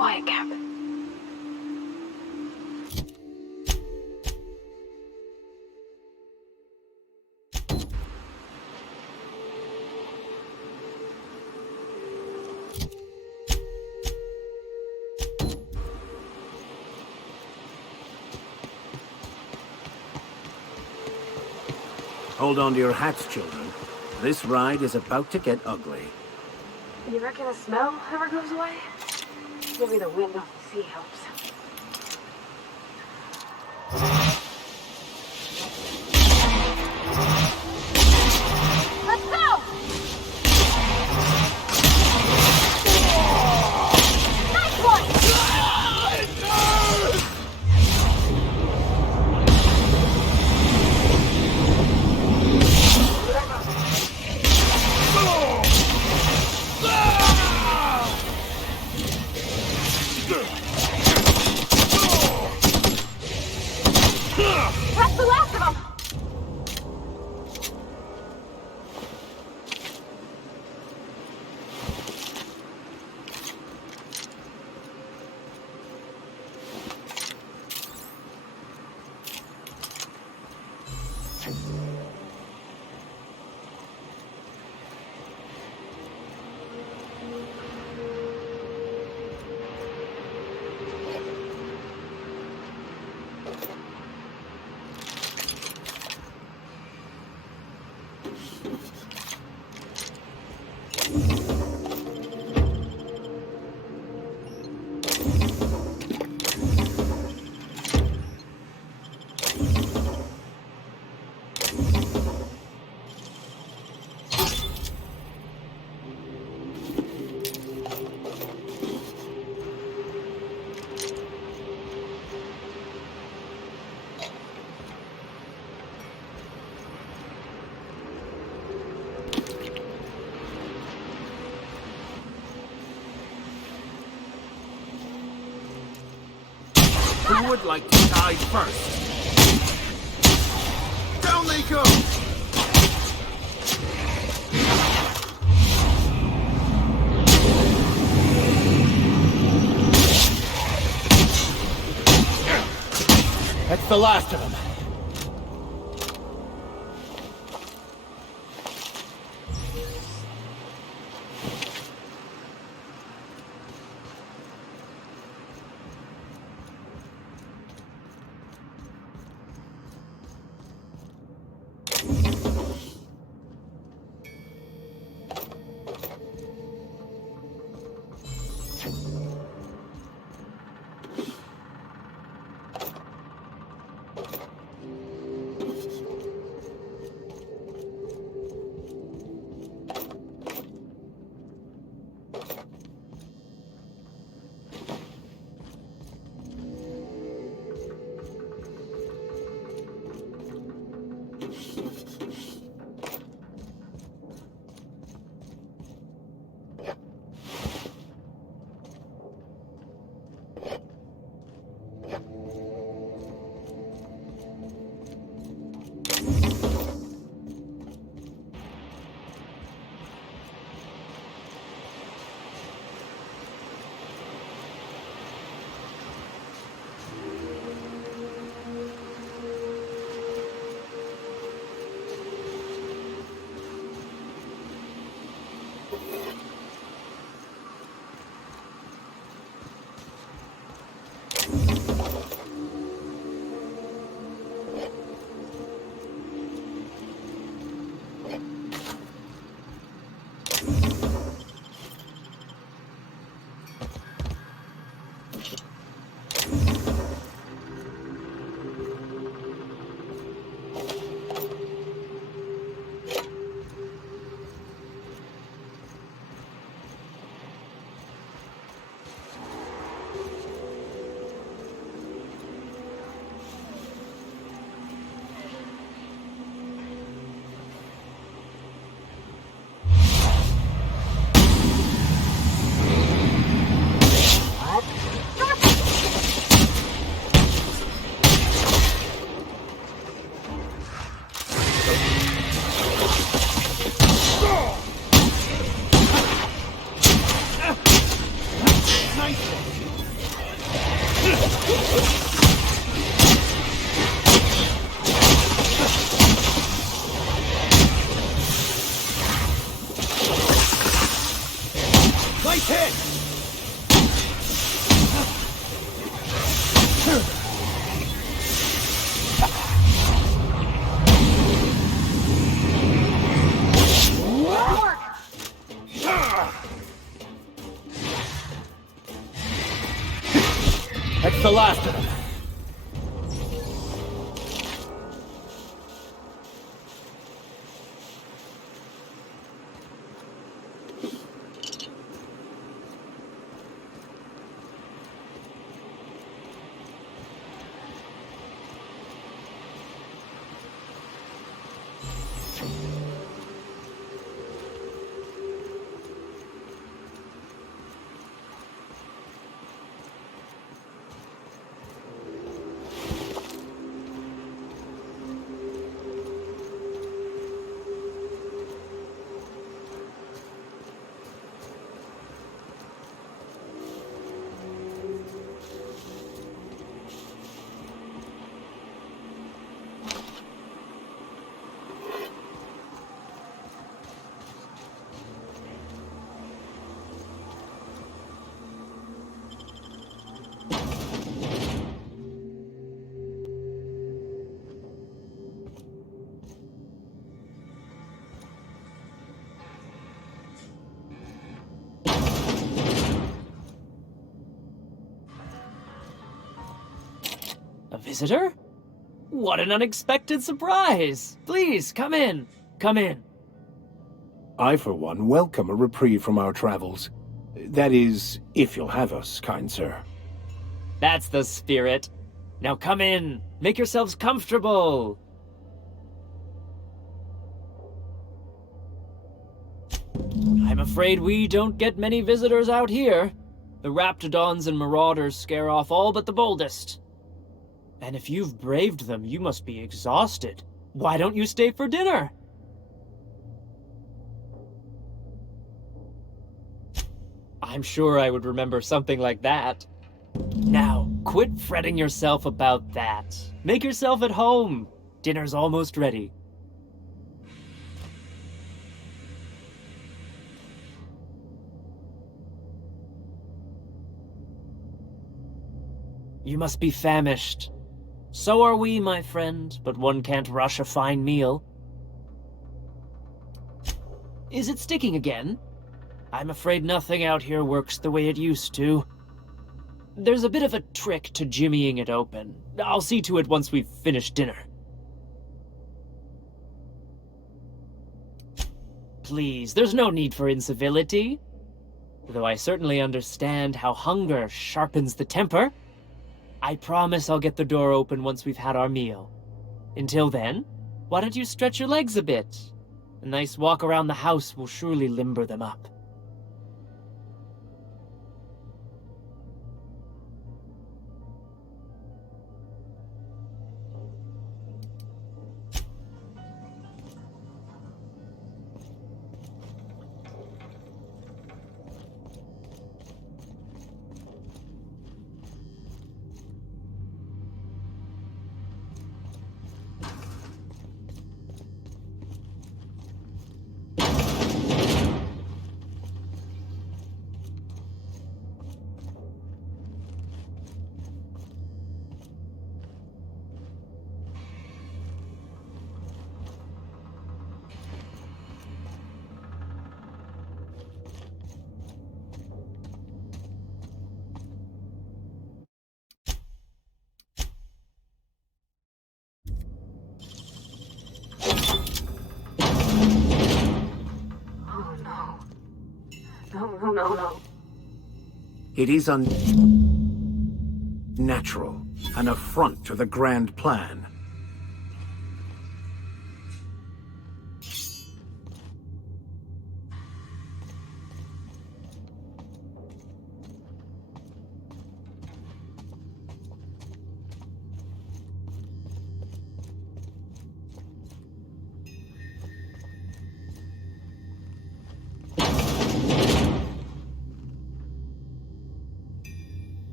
quiet, Cap. Hold on to your hats, children. This ride is about to get ugly. You reckon the smell ever goes away? Maybe the wind off the sea helps. Let's go! Nice one! That's the last of them! Who would like to die first? Down they go! That's the last of them. Nice one. A visitor? What an unexpected surprise! Please, come in. Come in. I, for one, welcome a reprieve from our travels. That is, if you'll have us, kind sir. That's the spirit. Now come in. Make yourselves comfortable. I'm afraid we don't get many visitors out here. The Raptidons and Marauders scare off all but the boldest. And if you've braved them, you must be exhausted. Why don't you stay for dinner? I'm sure I would remember something like that. Now, quit fretting yourself about that. Make yourself at home. Dinner's almost ready. You must be famished. So are we, my friend, but one can't rush a fine meal. Is it sticking again? I'm afraid nothing out here works the way it used to. There's a bit of a trick to jimmying it open. I'll see to it once we've finished dinner. Please, there's no need for incivility. Though I certainly understand how hunger sharpens the temper. I promise I'll get the door open once we've had our meal. Until then, why don't you stretch your legs a bit? A nice walk around the house will surely limber them up. Oh no. No. It is unnatural, an affront to the grand plan.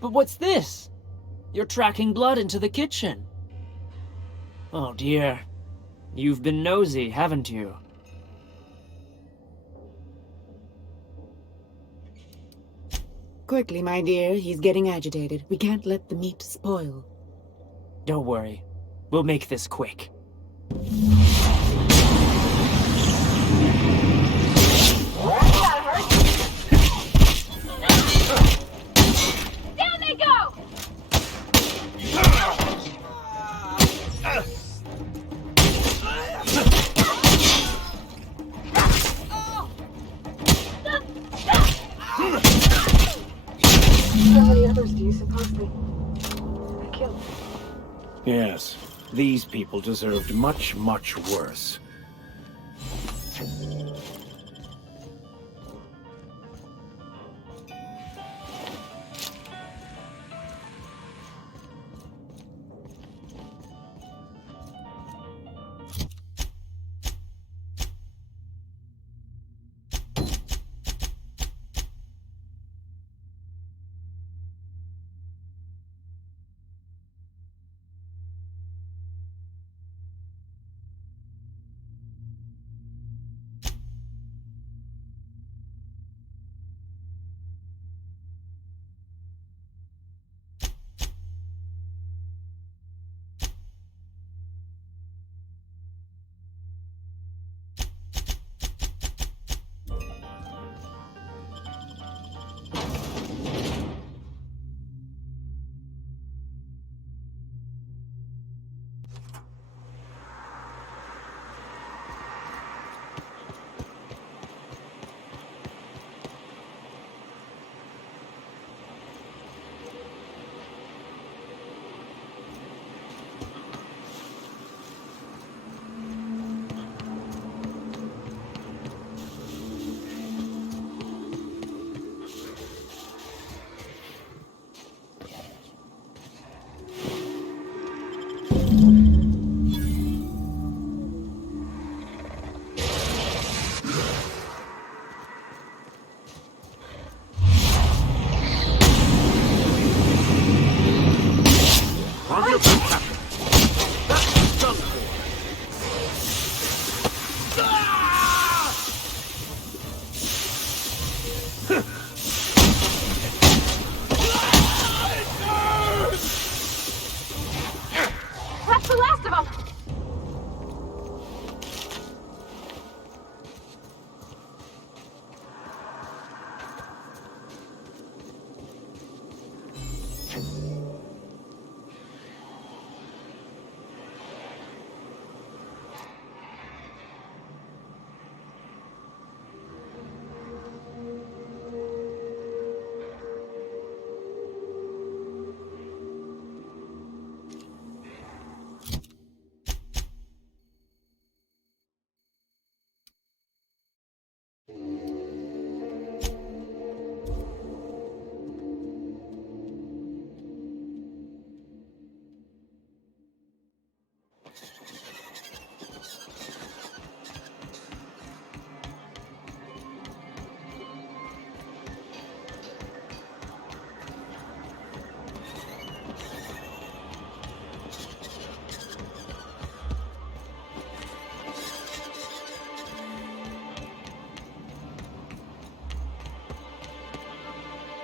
But what's this? You're tracking blood into the kitchen. Oh dear. You've been nosy, haven't you? Quickly, my dear. He's getting agitated. We can't let the meat spoil. Don't worry. We'll make this quick. Down they go! Yes, these people deserved much, much worse. On your feet, Captain. That's done for. That's the last of them!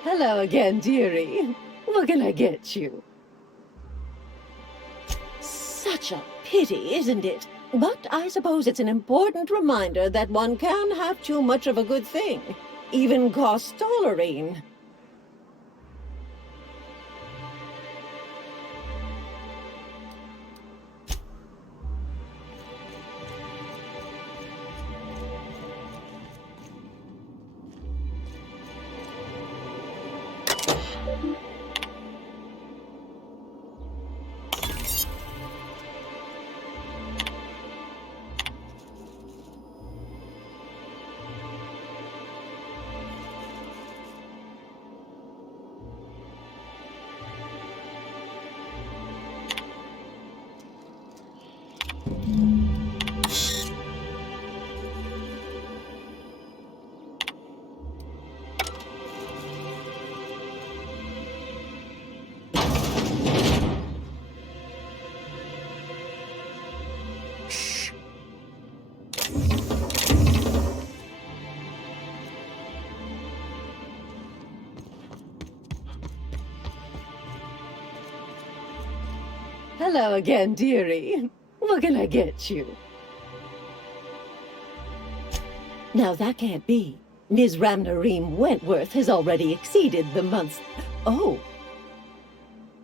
Hello again, dearie. What can I get you? Such a pity, isn't it? But I suppose it's an important reminder that one can have too much of a good thing. Even cost tolerine. Hello again, dearie. What can I get you? Now that can't be. Ms. Ramnareem Wentworth has already exceeded the month's... Oh.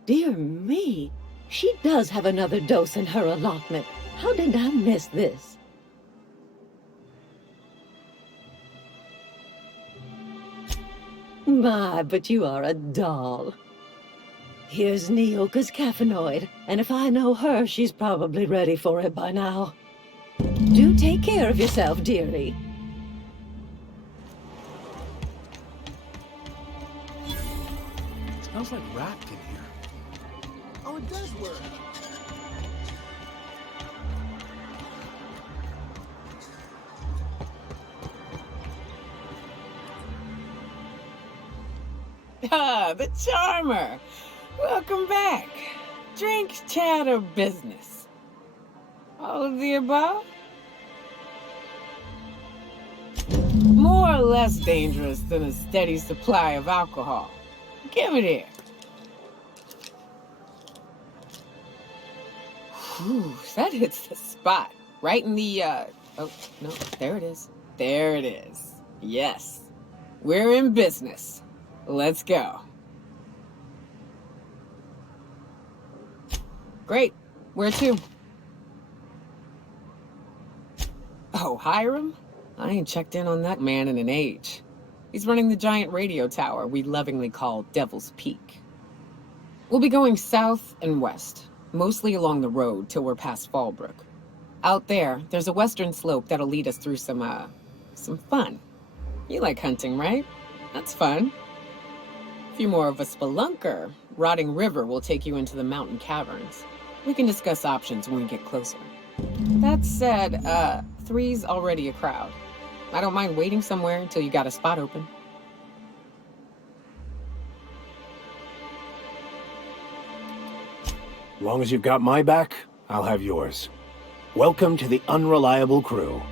Dear me. She does have another dose in her allotment. How did I miss this? My, but you are a doll. Here's Nyoka's caffeinoid, and if I know her, she's probably ready for it by now. Do take care of yourself, dearie. Smells like wrapped in here. Oh, it does work. Ah, the charmer. Welcome back. Drink, chat, or business? All of the above? More or less dangerous than a steady supply of alcohol. Give it here. Whew, that hits the spot. Right in the, oh, no, there it is. There it is. Yes. We're in business. Let's go. Great. Where to? Oh, Hiram? I ain't checked in on that man in an age. He's running the giant radio tower we lovingly call Devil's Peak. We'll be going south and west, mostly along the road till we're past Fallbrook. Out there, there's a western slope that'll lead us through some fun. You like hunting, right? That's fun. If you're more of a spelunker, Rotting River will take you into the mountain caverns. We can discuss options when we get closer. That said, 3's already a crowd. I don't mind waiting somewhere until you got a spot open. Long as you've got my back, I'll have yours. Welcome to the Unreliable Crew.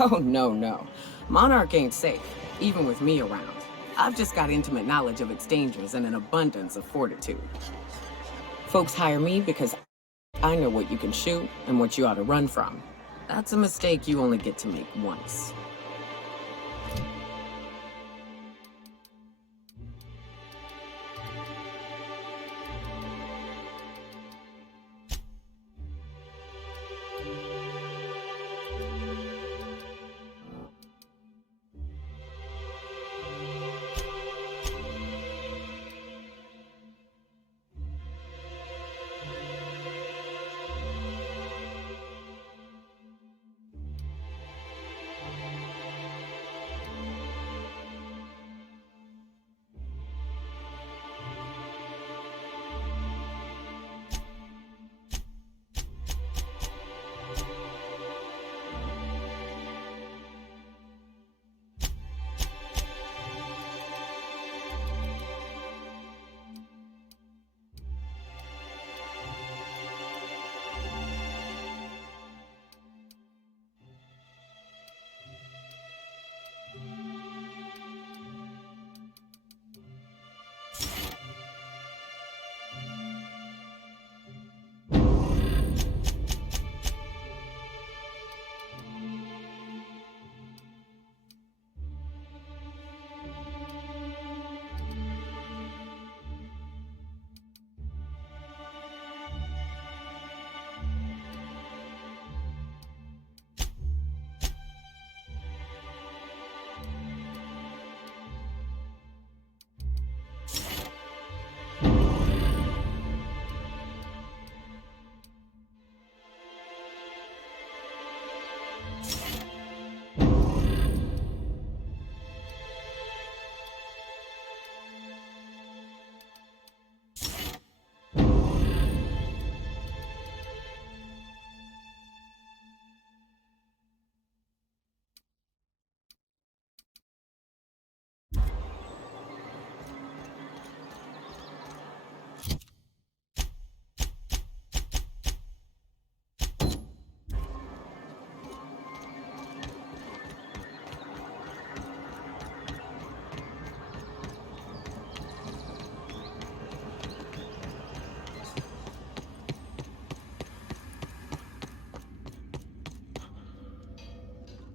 Oh, no. Monarch ain't safe, even with me around. I've just got intimate knowledge of its dangers and an abundance of fortitude. Folks hire me because I know what you can shoot and what you ought to run from. That's a mistake you only get to make once.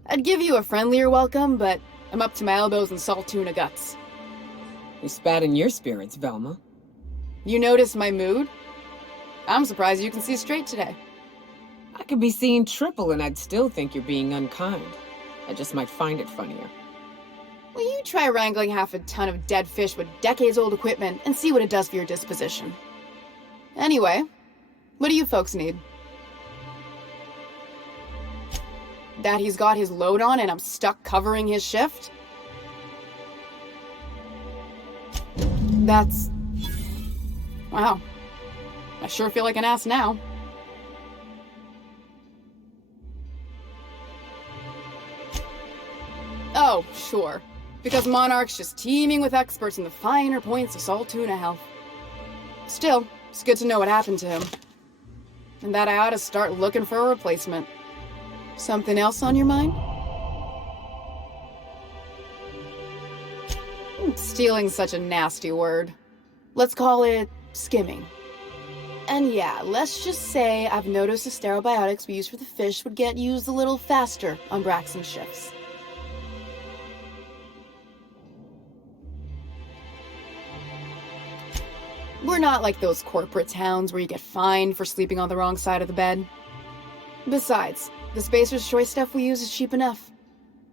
I'd give you a friendlier welcome, but I'm up to my elbows in salt tuna guts. You spat in your spirits, Velma. You notice my mood? I'm surprised you can see straight today. I could be seeing triple and I'd still think you're being unkind. I just might find it funnier. Well, you try wrangling half a ton of dead fish with decades-old equipment and see what it does for your disposition. Anyway, what do you folks need? That he's got his load on and I'm stuck covering his shift? That's... Wow. I sure feel like an ass now. Oh, sure. Because Monarch's just teeming with experts in the finer points of salt tuna health. Still, it's good to know what happened to him. And that I ought to start looking for a replacement. Something else on your mind? Stealing's such a nasty word. Let's call it skimming. And yeah, let's just say I've noticed the stereobiotics we use for the fish would get used a little faster on Braxton's shifts. We're not like those corporate towns where you get fined for sleeping on the wrong side of the bed. Besides, the Spacer's Choice stuff we use is cheap enough.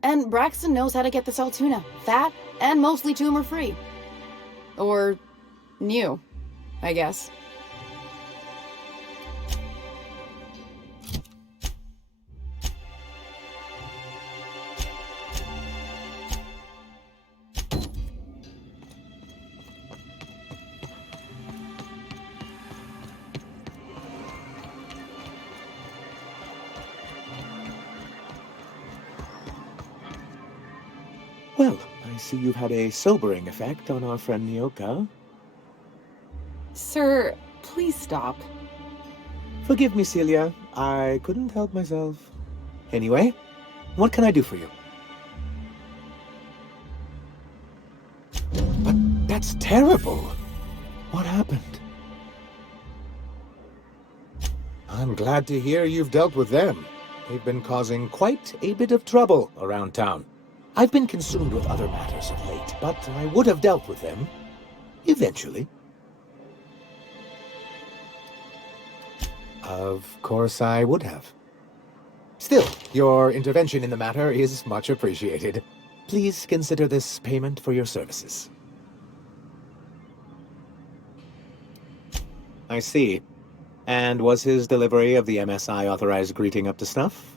And Braxton knows how to get the salt tuna, fat, and mostly tumor-free. Or... new, I guess. Well, I see you've had a sobering effect on our friend Nyoka. Sir, please stop. Forgive me, Celia. I couldn't help myself. Anyway, what can I do for you? But that's terrible. What happened? I'm glad to hear you've dealt with them. They've been causing quite a bit of trouble around town. I've been consumed with other matters of late, but I would have dealt with them eventually. Of course I would have. Still, your intervention in the matter is much appreciated. Please consider this payment for your services. I see. And was his delivery of the MSI authorized greeting up to snuff?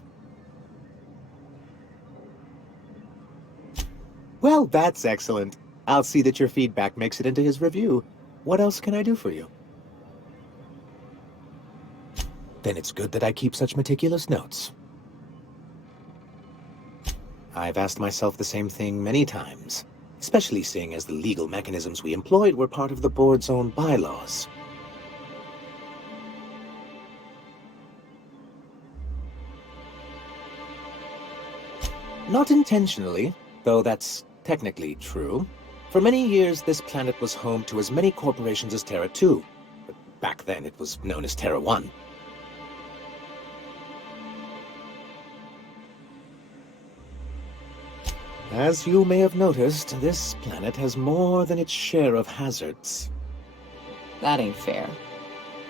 Well, that's excellent. I'll see that your feedback makes it into his review. What else can I do for you? Then it's good that I keep such meticulous notes. I've asked myself the same thing many times, especially seeing as the legal mechanisms we employed were part of the board's own bylaws. Not intentionally, though that's technically true. For many years, this planet was home to as many corporations as Terra 2. But back then, it was known as Terra 1. As you may have noticed, this planet has more than its share of hazards. That ain't fair.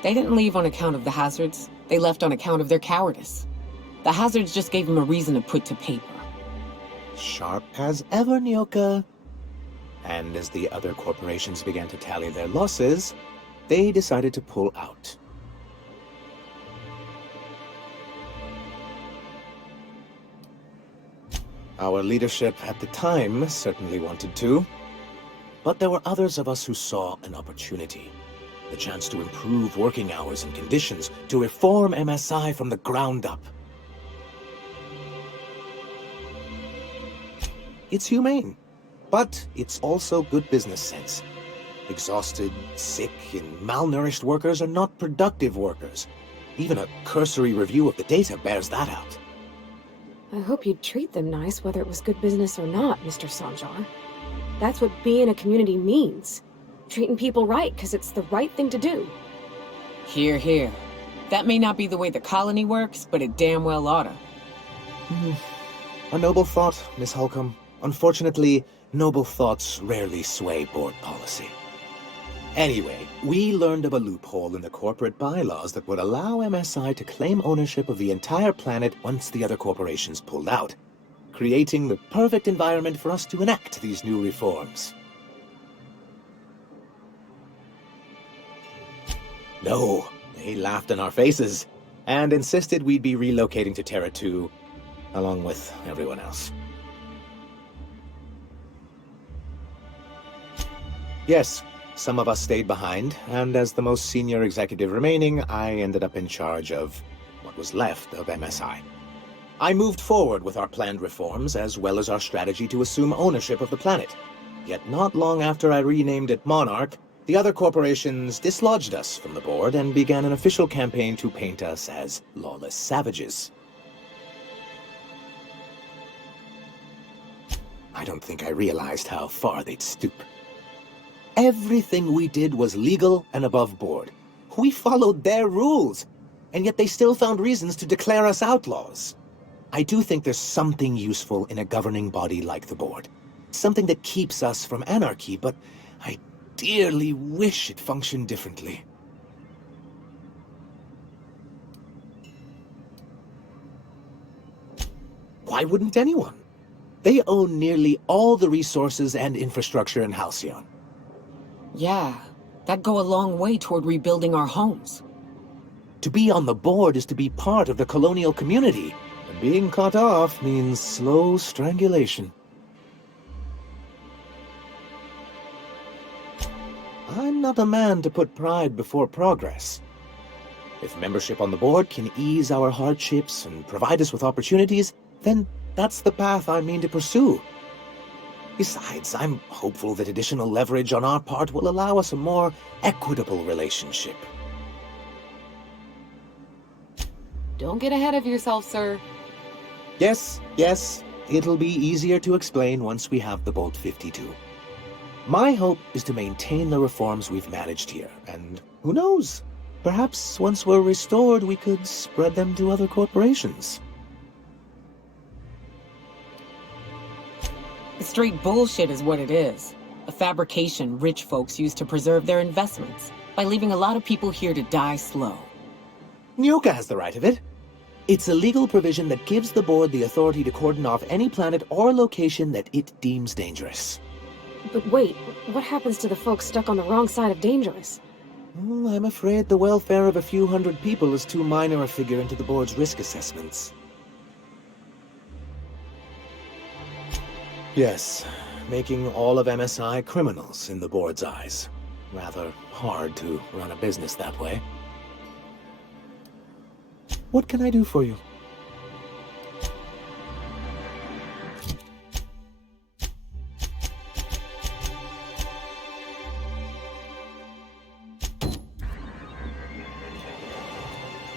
They didn't leave on account of the hazards. They left on account of their cowardice. The hazards just gave them a reason to put to paper. Sharp as ever, Nyoka. And as the other corporations began to tally their losses, they decided to pull out. Our leadership at the time certainly wanted to, but there were others of us who saw an opportunity. The chance to improve working hours and conditions, to reform MSI from the ground up. It's humane, but it's also good business sense. Exhausted, sick, and malnourished workers are not productive workers. Even a cursory review of the data bears that out. I hope you'd treat them nice, whether it was good business or not, Mr. Sanjar. That's what being a community means. Treating people right, because it's the right thing to do. Hear, hear. That may not be the way the colony works, but it damn well oughta. A noble thought, Miss Holcomb. Unfortunately, noble thoughts rarely sway board policy. Anyway, we learned of a loophole in the corporate bylaws that would allow MSI to claim ownership of the entire planet once the other corporations pulled out. creating the perfect environment for us to enact these new reforms. No, they laughed in our faces and insisted we'd be relocating to Terra 2, along with everyone else. Yes, some of us stayed behind, and as the most senior executive remaining, I ended up in charge of what was left of MSI. I moved forward with our planned reforms, as well as our strategy to assume ownership of the planet. Yet not long after I renamed it Monarch, the other corporations dislodged us from the board and began an official campaign to paint us as lawless savages. I don't think I realized how far they'd stoop. Everything we did was legal and above board. We followed their rules, and yet they still found reasons to declare us outlaws. I do think there's something useful in a governing body like the board. Something that keeps us from anarchy, but I dearly wish it functioned differently. Why wouldn't anyone? They own nearly all the resources and infrastructure in Halcyon. Yeah, that'd go a long way toward rebuilding our homes. To be on the board is to be part of the colonial community, and being cut off means slow strangulation. I'm not a man to put pride before progress. If membership on the board can ease our hardships and provide us with opportunities, then that's the path I mean to pursue. Besides, I'm hopeful that additional leverage on our part will allow us a more equitable relationship. Don't get ahead of yourself, sir. Yes, it'll be easier to explain once we have the Bolt 52. My hope is to maintain the reforms we've managed here, and who knows? Perhaps once we're restored, we could spread them to other corporations. It's straight bullshit is what it is. A fabrication rich folks use to preserve their investments, by leaving a lot of people here to die slow. Nyoka has the right of it. It's a legal provision that gives the board the authority to cordon off any planet or location that it deems dangerous. But wait, what happens to the folks stuck on the wrong side of dangerous? I'm afraid the welfare of a few hundred people is too minor a figure into the board's risk assessments. Yes, making all of MSI criminals in the board's eyes. Rather hard to run a business that way. What can I do for you?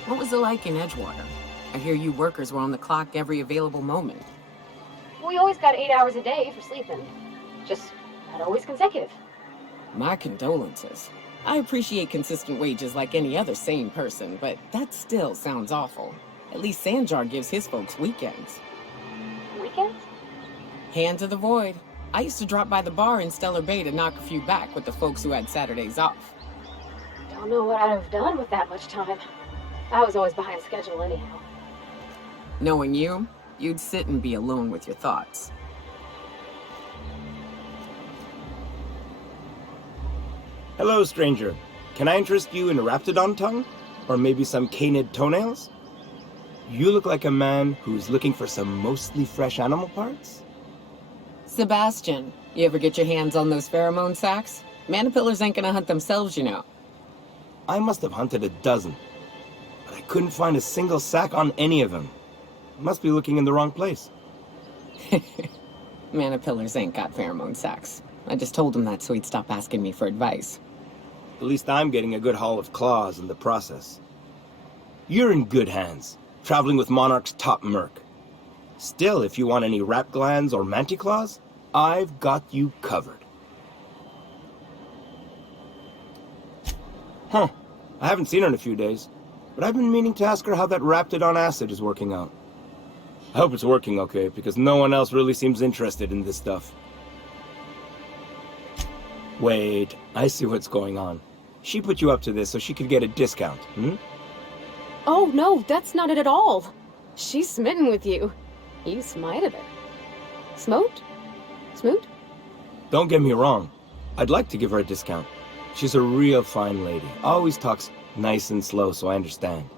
What was it like in Edgewater? I hear you workers were on the clock every available moment. We always got 8 hours a day for sleeping. Just not always consecutive. My condolences. I appreciate consistent wages like any other sane person, but that still sounds awful. At least Sanjar gives his folks weekends. Weekends? Hand to the void. I used to drop by the bar in Stellar Bay to knock a few back with the folks who had Saturdays off. Don't know what I'd have done with that much time. I was always behind schedule anyhow. Knowing you, you'd sit and be alone with your thoughts. Hello, stranger. Can I interest you in Raptidon tongue? Or maybe some canid toenails? You look like a man who's looking for some mostly fresh animal parts? Sebastian, you ever get your hands on those pheromone sacs? Manipillars ain't gonna hunt themselves, you know. I must have hunted a dozen, but I couldn't find a single sack on any of them. Must be looking in the wrong place. Manipillars ain't got pheromone sacs. I just told him that so he'd stop asking me for advice. At least I'm getting a good haul of claws in the process. You're in good hands, traveling with Monarch's top merc. Still, if you want any rat glands or manticlaws, I've got you covered. Huh. I haven't seen her in a few days, but I've been meaning to ask her how that Raptidon acid is working out. I hope it's working okay, because no one else really seems interested in this stuff. Wait, I see what's going on. She put you up to this so she could get a discount, hmm? Oh, no, that's not it at all. She's smitten with you. You smited her. Smoked? Smoot? Don't get me wrong. I'd like to give her a discount. She's a real fine lady. Always talks nice and slow, so I understand.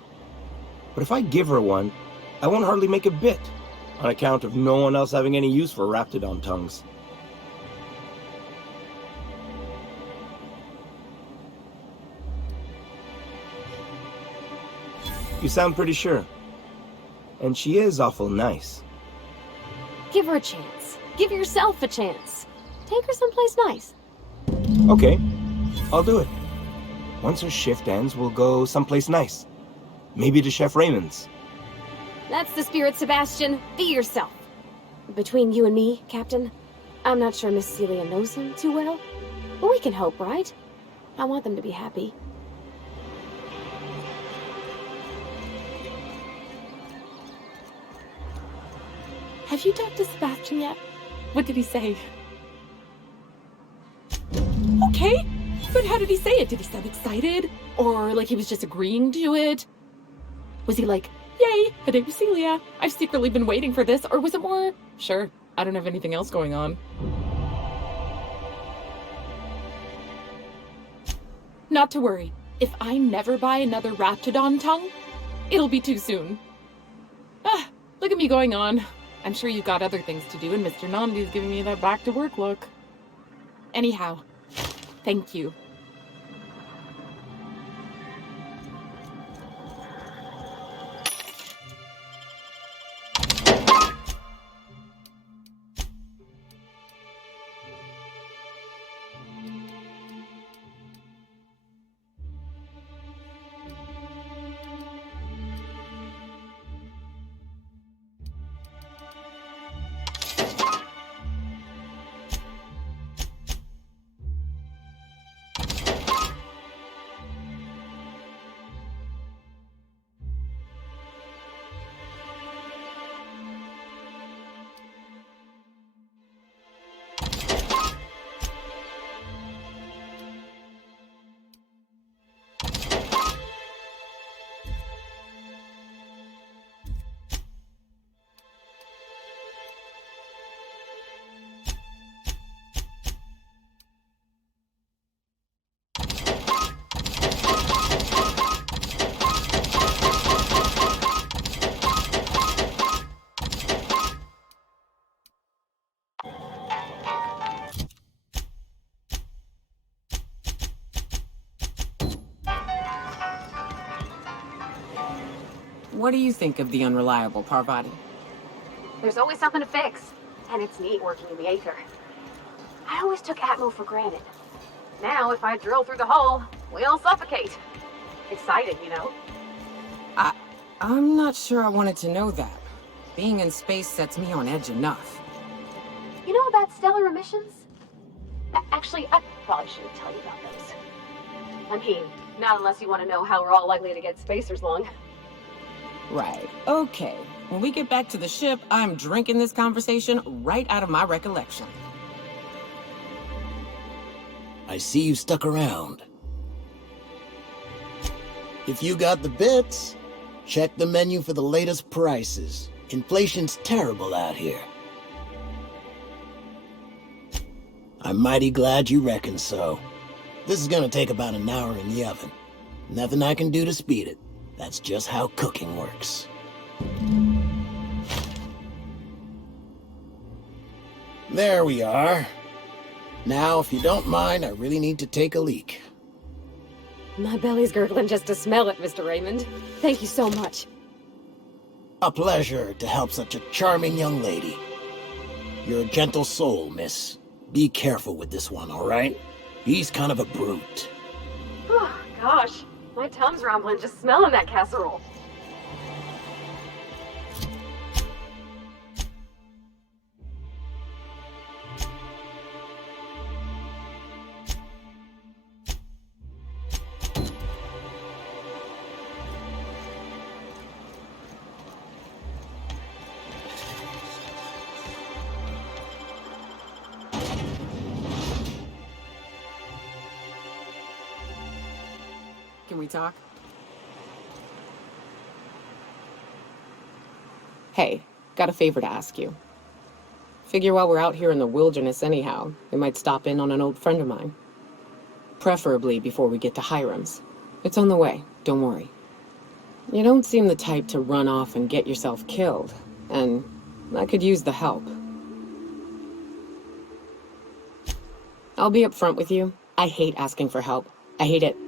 But if I give her one, I won't hardly make a bit, on account of no one else having any use for Raptidon tongues. You sound pretty sure. And she is awful nice. Give her a chance. Give yourself a chance. Take her someplace nice. Okay, I'll do it. Once her shift ends, we'll go someplace nice. Maybe to Chef Raymond's. That's the spirit, Sebastian. Be yourself. Between you and me, Captain, I'm not sure Miss Celia knows him too well, but we can hope, right? I want them to be happy. Have you talked to Sebastian yet? What did he say? Okay, but how did he say it? Did he sound excited? Or like he was just agreeing to it? Was he like, yay, a date with Celia. I've secretly been waiting for this. Or was it more, sure, I don't have anything else going on. Not to worry. If I never buy another Raptidon tongue, it'll be too soon. Ah, look at me going on. I'm sure you've got other things to do, and Mr. Nandi's giving me that back-to-work look. Anyhow, thank you. What do you think of the Unreliable, Parvati? There's always something to fix, and it's neat working in the Aether. I always took Atmo for granted. Now, if I drill through the hole, we all suffocate. Exciting, you know? I'm not sure I wanted to know that. Being in space sets me on edge enough. You know about stellar emissions? Actually, I probably shouldn't tell you about those. I mean, not unless you want to know how we're all likely to get spacers long. Right. Okay. When we get back to the ship, I'm drinking this conversation right out of my recollection. I see you stuck around. If you got the bits, check the menu for the latest prices. Inflation's terrible out here. I'm mighty glad you reckon so. This is gonna take about an hour in the oven. Nothing I can do to speed it. That's just how cooking works. There we are. Now, if you don't mind, I really need to take a leak. My belly's gurgling just to smell it, Mr. Raymond. Thank you so much. A pleasure to help such a charming young lady. You're a gentle soul, miss. Be careful with this one, all right? He's kind of a brute. Oh, gosh. My tum's rumbling just smelling that casserole. Can we talk? Hey, got a favor to ask you. Figure while we're out here in the wilderness anyhow, we might stop in on an old friend of mine. Preferably before we get to Hiram's. It's on the way, don't worry. You don't seem the type to run off and get yourself killed, and I could use the help. I'll be upfront with you. I hate asking for help. I hate it.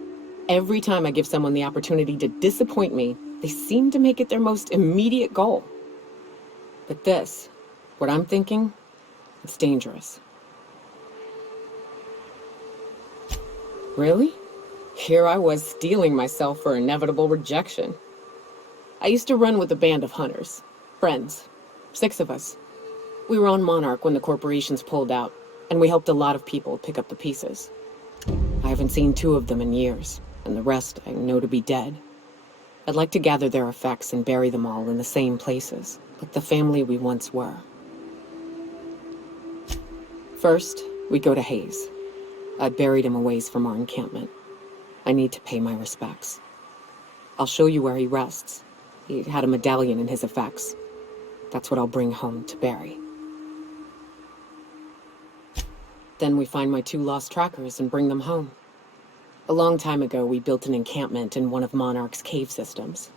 Every time I give someone the opportunity to disappoint me, they seem to make it their most immediate goal. But this, what I'm thinking, it's dangerous. Really? Here I was steeling myself for inevitable rejection. I used to run with a band of hunters. Friends. 6 of us. We were on Monarch when the corporations pulled out, and we helped a lot of people pick up the pieces. I haven't seen 2 of them in years, and the rest I know to be dead. I'd like to gather their effects and bury them all in the same places, like the family we once were. First, we go to Hayes. I buried him a ways from our encampment. I need to pay my respects. I'll show you where he rests. He had a medallion in his effects. That's what I'll bring home to Barry. Then we find my 2 lost trackers and bring them home. A long time ago, we built an encampment in one of Monarch's cave systems.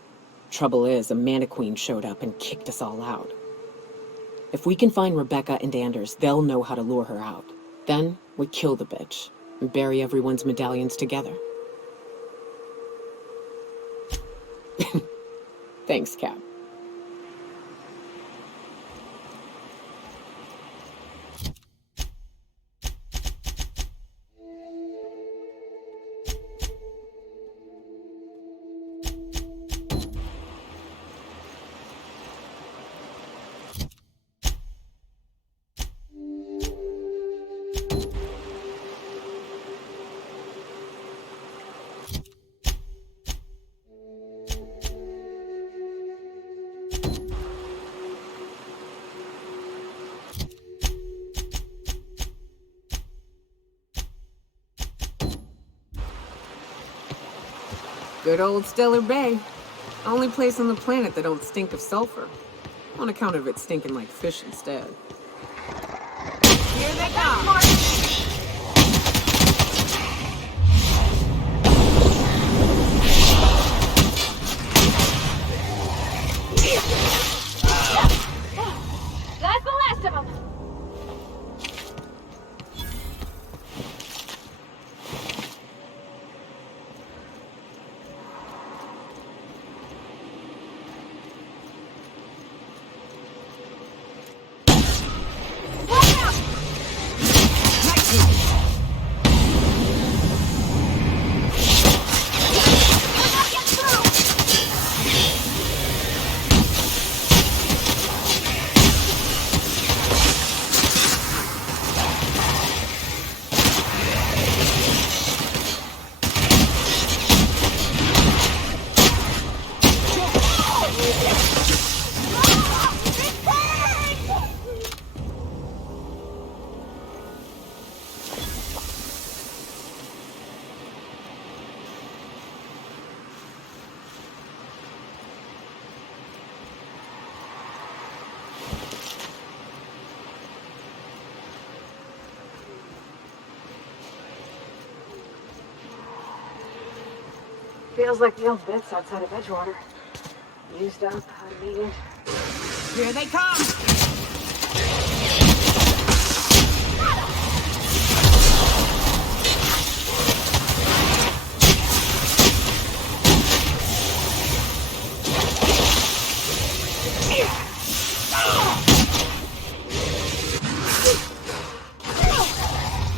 Trouble is, a Mantiqueen showed up and kicked us all out. If we can find Rebecca and Anders, they'll know how to lure her out. Then, we kill the bitch and bury everyone's medallions together. Thanks, Cap. Good old Stellar Bay. Only place on the planet that don't stink of sulfur. On account of it stinking like fish instead. Here they come! That's the last of them! Feels like the old bits outside of Edgewater. Used up, unneeded. Here they come!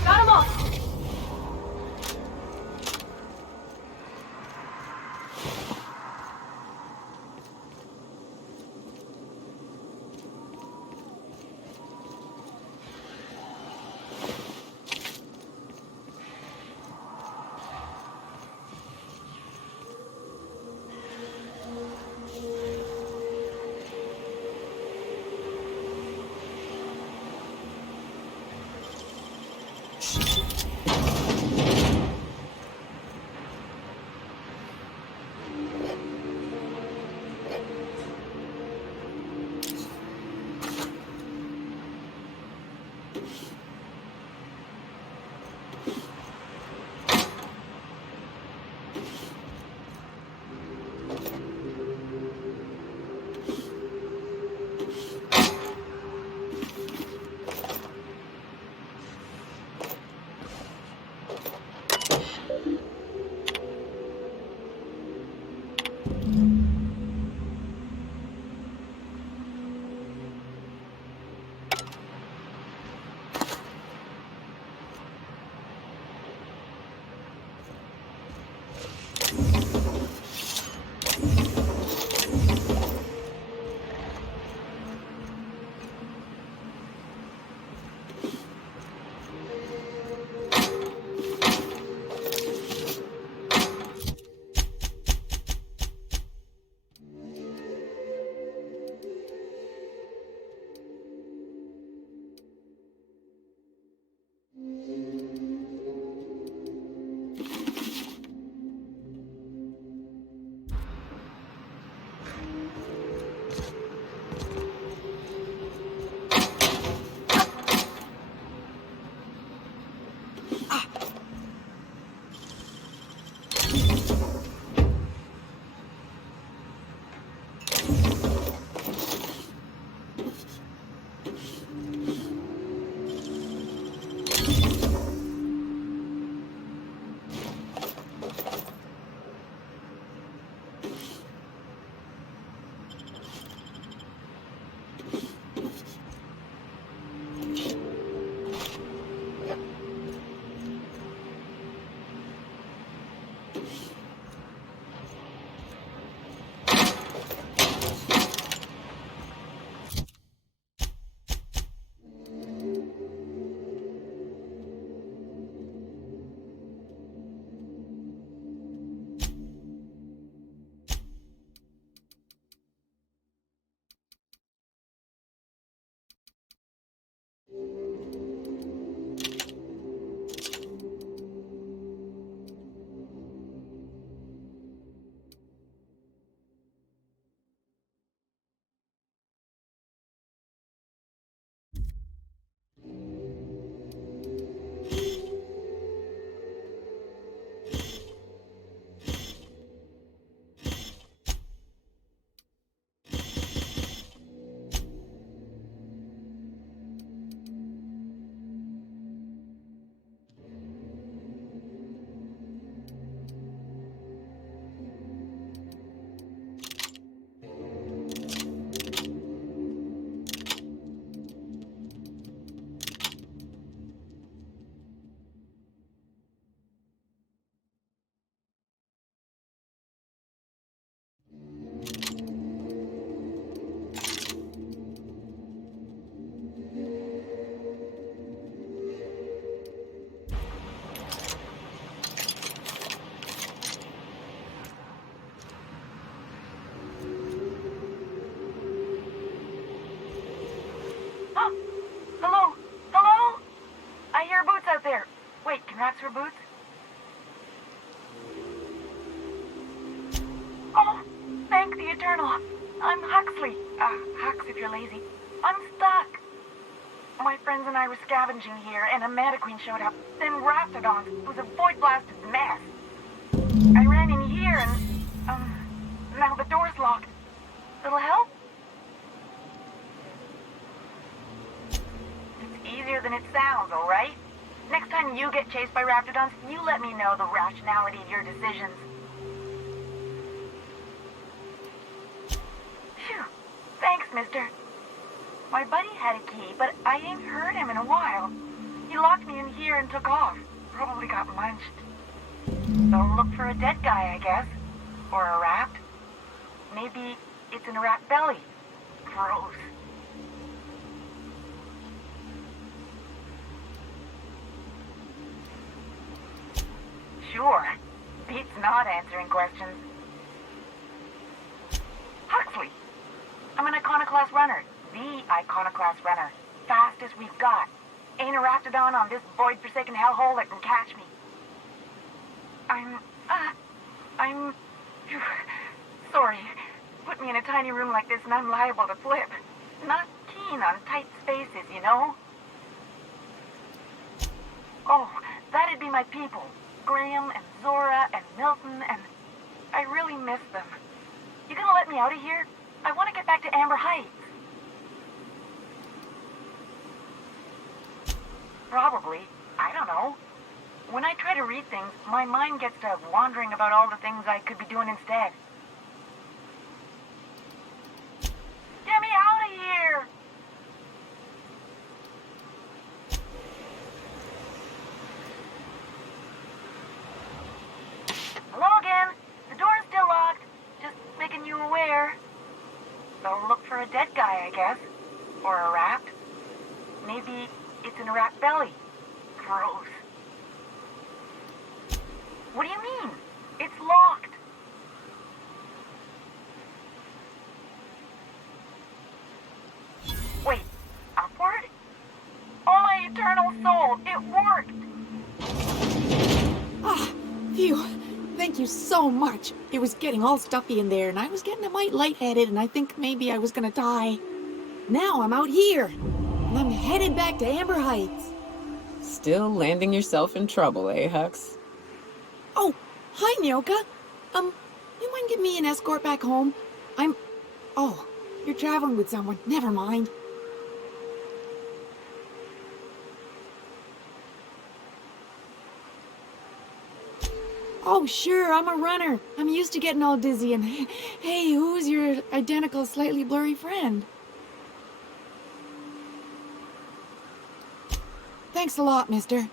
Got 'em all! Hello? Hello? I hear Boots out there. Wait, can rats hear Boots? Oh, thank the Eternal. I'm Huxley. Hux if you're lazy. I'm stuck. My friends and I were scavenging here, and a Meta Queen showed up. Then Raptidons. It was a void-blasted mess. I ran in here, and, now the door's locked. Little help? It's easier than it sounds, all right? Next time you get chased by Raptidons, you let me know the rationality of your decisions. Phew. Thanks, mister. My buddy had a key, but I ain't heard him in a while. He locked me in here and took off. Probably got munched. So look for a dead guy, I guess. Or a rat. Maybe it's in a rat belly. Gross. Sure. Beats not answering questions. Huxley. I'm an Iconoclast runner. The Iconoclast runner. Fastest we've got. Ain't a Raptidon on this void-forsaken hellhole that can catch me. I'm... Sorry. Put me in a tiny room like this and I'm liable to flip. Not keen on tight spaces, you know? Oh, that'd be my people. Graham and Zora and Milton and... I really miss them. You gonna let me out of here? I want to get back to Amber Heights. Probably. I don't know. When I try to read things, my mind gets to wandering about all the things I could be doing instead. Get me out of here! Hello again. The door is still locked. Just making you aware. So look for a dead guy, I guess. Or a rat. Maybe it's in a rat belly. Gross. What do you mean? It's locked. Wait, upward? Oh, my eternal soul, it worked! Ah, phew. Thank you so much. It was getting all stuffy in there, and I was getting a mite lightheaded, and I think maybe I was gonna die. Now I'm out here, and I'm headed back to Amber Heights. Still landing yourself in trouble, eh, Hux? Oh, hi, Nyoka. You mind giving me an escort back home? Oh, you're traveling with someone. Never mind. Oh, sure, I'm a runner. I'm used to getting all dizzy and... Hey, who's your identical, slightly blurry friend? Thanks a lot, mister.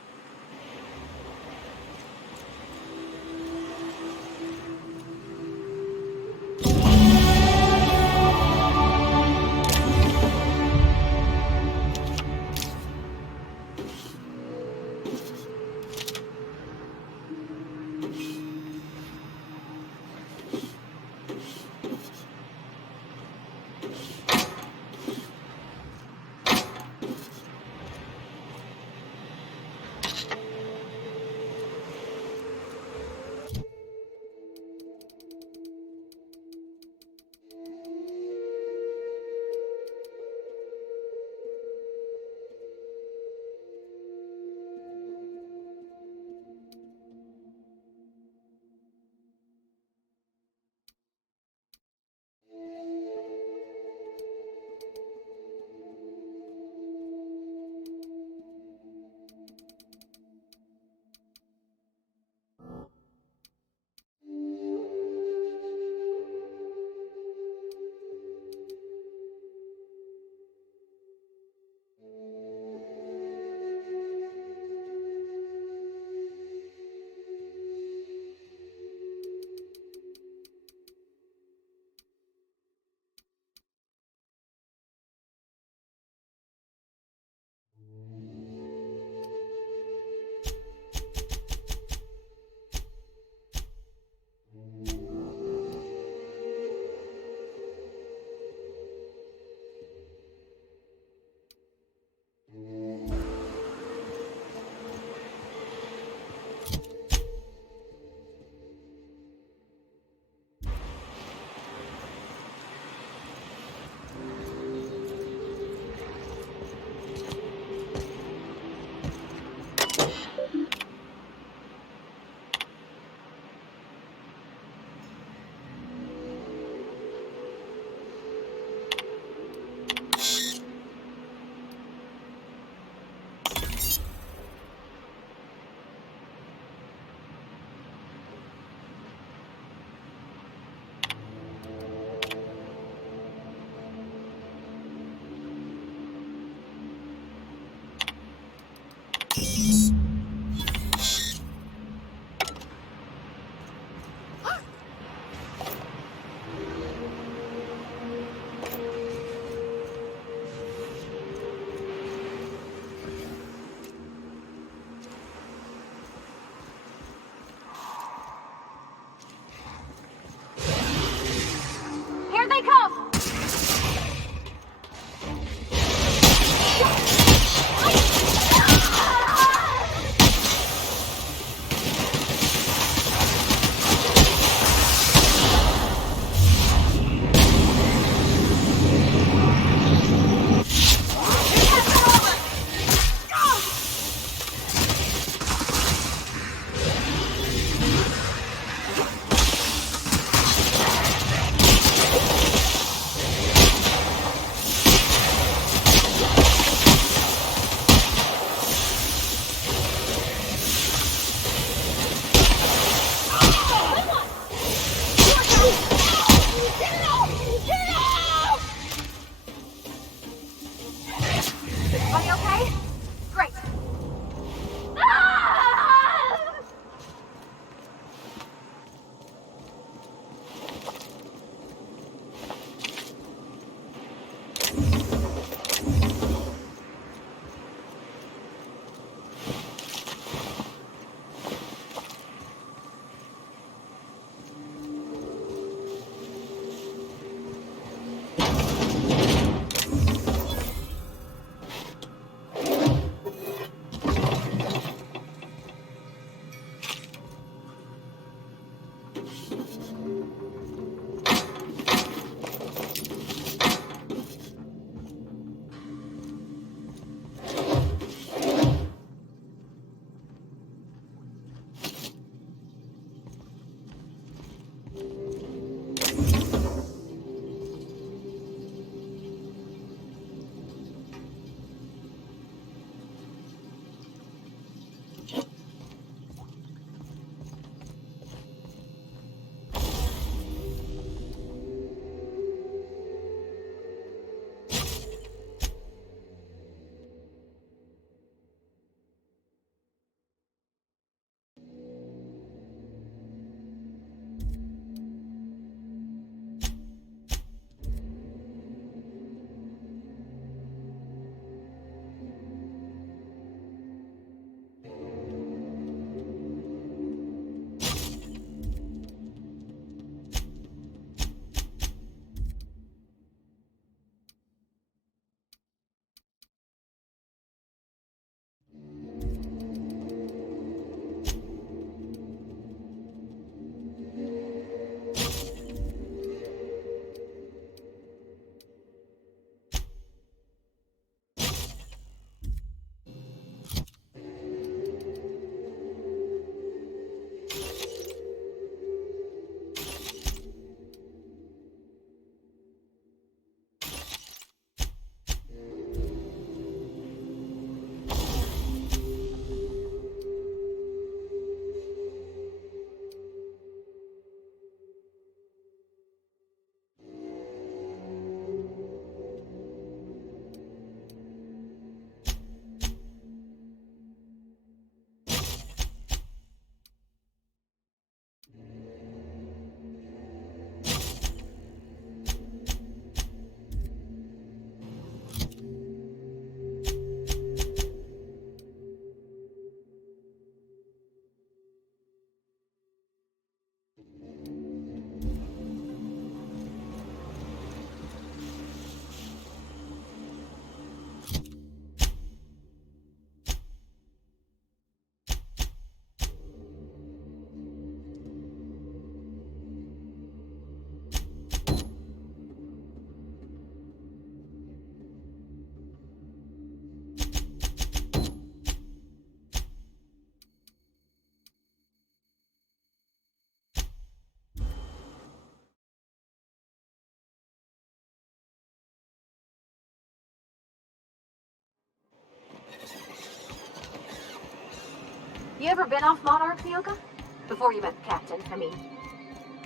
You ever been off Monarch, Nyoka? Before you met the captain, I mean.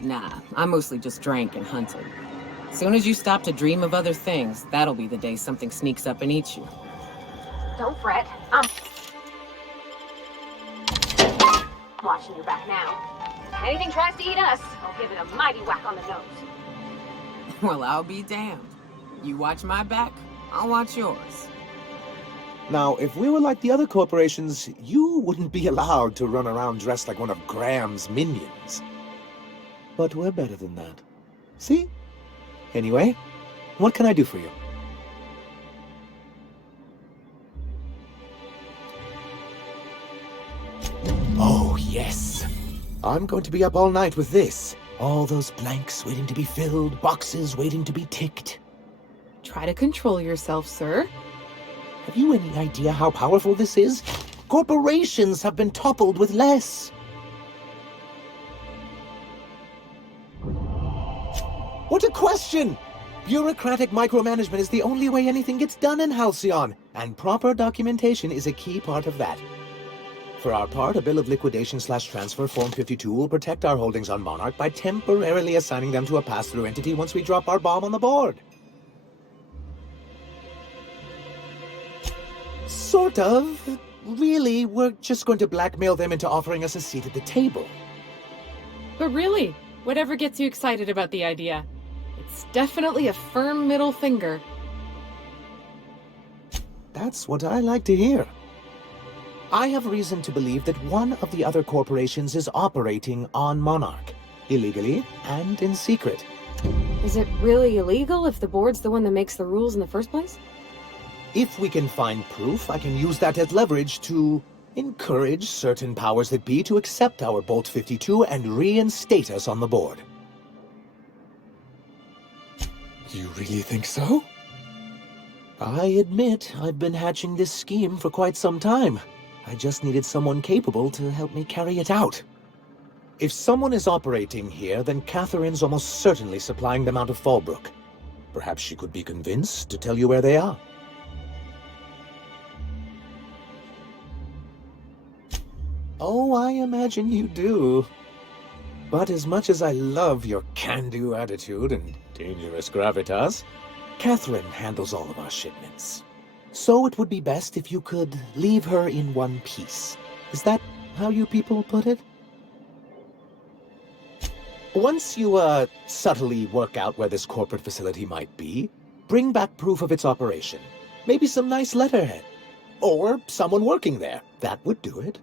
Nah, I mostly just drank and hunted. Soon as you stop to dream of other things, that'll be the day something sneaks up and eats you. Don't fret. I'm watching your back now. If anything tries to eat us, I'll give it a mighty whack on the nose. Well, I'll be damned. You watch my back, I'll watch yours. Now, if we were like the other corporations, you wouldn't be allowed to run around dressed like one of Graham's minions. But we're better than that. See? Anyway, what can I do for you? Oh, yes. I'm going to be up all night with this. All those blanks waiting to be filled, boxes waiting to be ticked. Try to control yourself, sir. Have you any idea how powerful this is? Corporations have been toppled with less. What a question! Bureaucratic micromanagement is the only way anything gets done in Halcyon, and proper documentation is a key part of that. For our part, a bill of liquidation/transfer Form 52 will protect our holdings on Monarch by temporarily assigning them to a pass-through entity once we drop our bomb on the board. Sort of. Really, we're just going to blackmail them into offering us a seat at the table. But really, whatever gets you excited about the idea, it's definitely a firm middle finger. That's what I like to hear. I have reason to believe that one of the other corporations is operating on Monarch, illegally and in secret. Is it really illegal if the board's the one that makes the rules in the first place? If we can find proof, I can use that as leverage to encourage certain powers that be to accept our Bolt 52 and reinstate us on the board. You really think so? I admit I've been hatching this scheme for quite some time. I just needed someone capable to help me carry it out. If someone is operating here, then Catherine's almost certainly supplying them out of Fallbrook. Perhaps she could be convinced to tell you where they are. Oh, I imagine you do. But as much as I love your can-do attitude and dangerous gravitas, Catherine handles all of our shipments. So it would be best if you could leave her in one piece. Is that how you people put it? Once you, subtly work out where this corporate facility might be, bring back proof of its operation. Maybe some nice letterhead. Or someone working there. That would do it.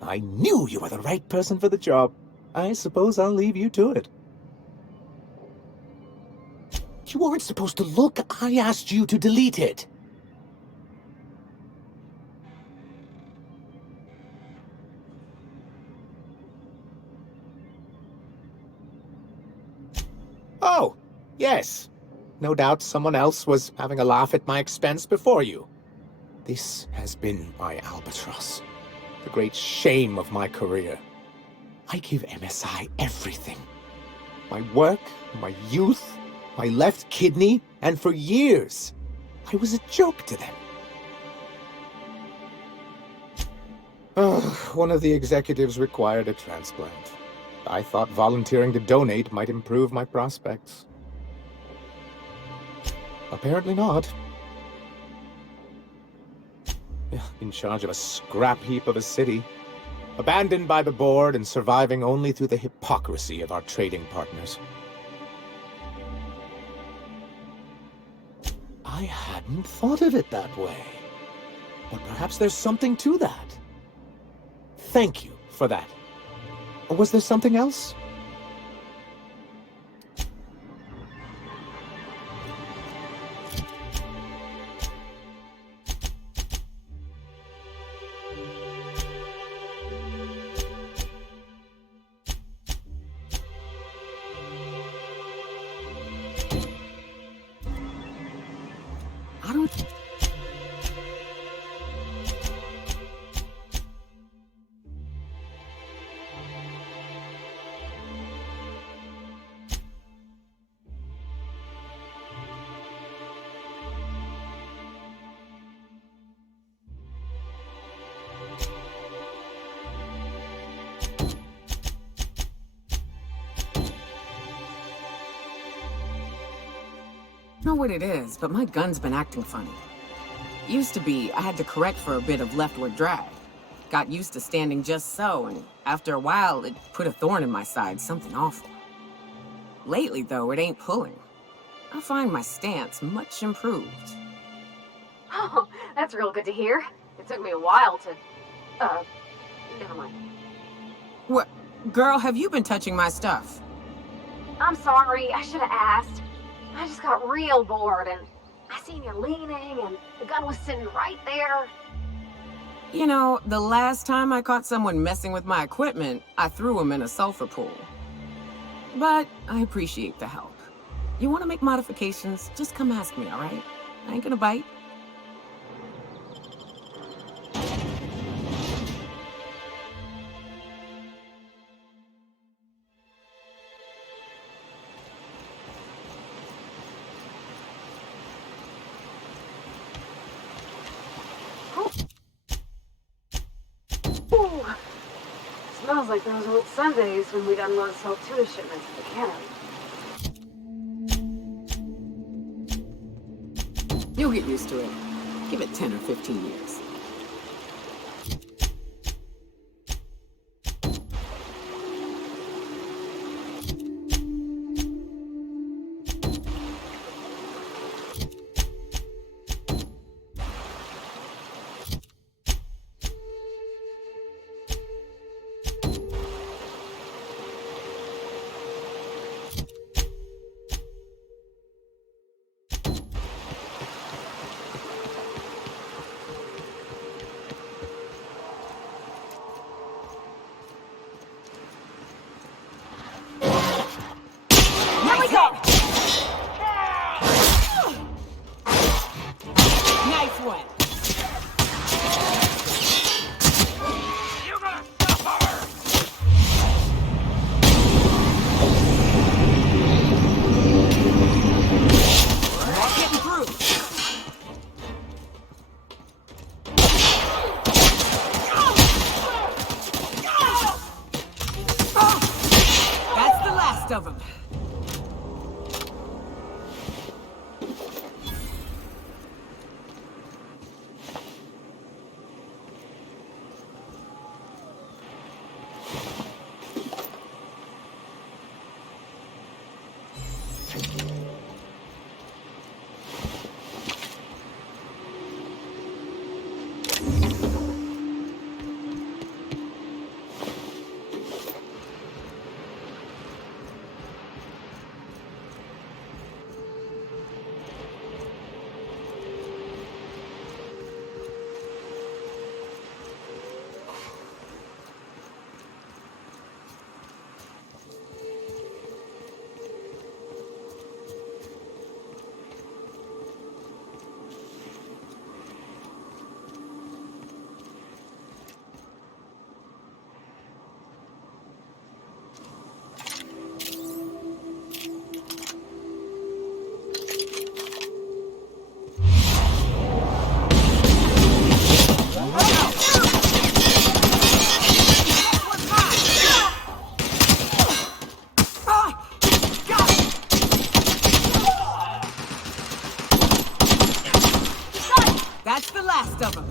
I knew you were the right person for the job. I suppose I'll leave you to it. You weren't supposed to look. I asked you to delete it. Oh, yes. No doubt someone else was having a laugh at my expense before you. This has been my albatross. The great shame of my career. I give MSI everything. My work, my youth, my left kidney, and for years, I was a joke to them. One of the executives required a transplant. I thought volunteering to donate might improve my prospects. Apparently not. In charge of a scrap heap of a city, abandoned by the board and surviving only through the hypocrisy of our trading partners. I hadn't thought of it that way. But perhaps there's something to that. Thank you for that. Or was there something else? I don't... know what it is, but my gun's been acting funny. Used to be, I had to correct for a bit of leftward drag. Got used to standing just so, and after a while, it put a thorn in my side, something awful. Lately, though, it ain't pulling. I find my stance much improved. Oh, that's real good to hear. It took me a while to... never mind. What? Girl, have you been touching my stuff? I'm sorry, I should have asked. I just got real bored, and I seen you leaning, and the gun was sitting right there. You know, the last time I caught someone messing with my equipment, I threw him in a sulfur pool. But I appreciate the help. You want to make modifications, just come ask me, all right? I ain't gonna bite. Ooh. Smells like those old Sundays when we'd unload salt tuna shipments at the cannery. You'll get used to it. Give it 10 or 15 years. Nice one. Not getting through. That's the last of them. That's the last of them.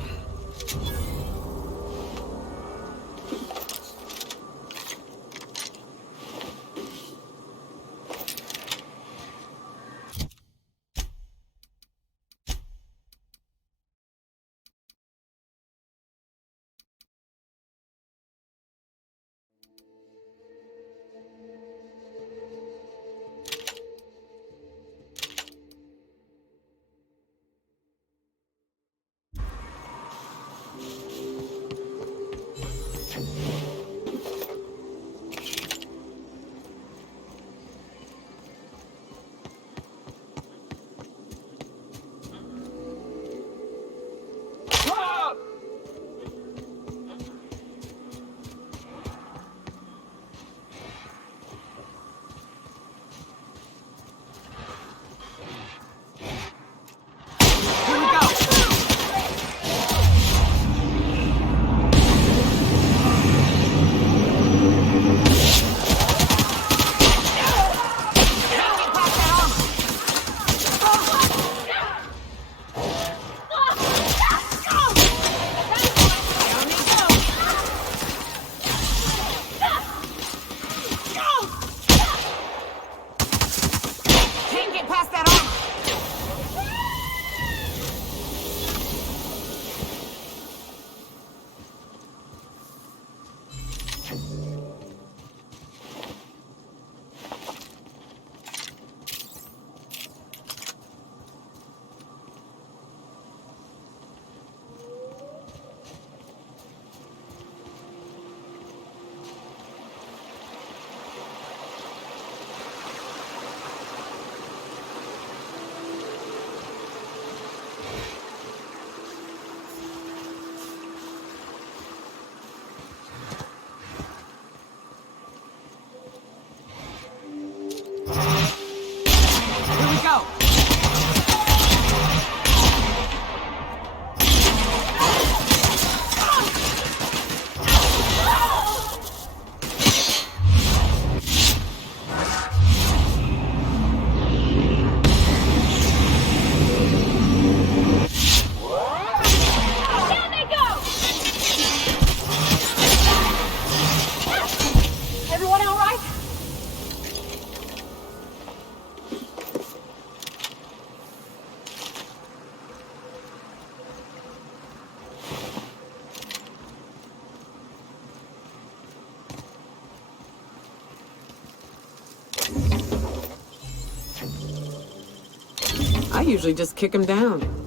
usually just kick him down.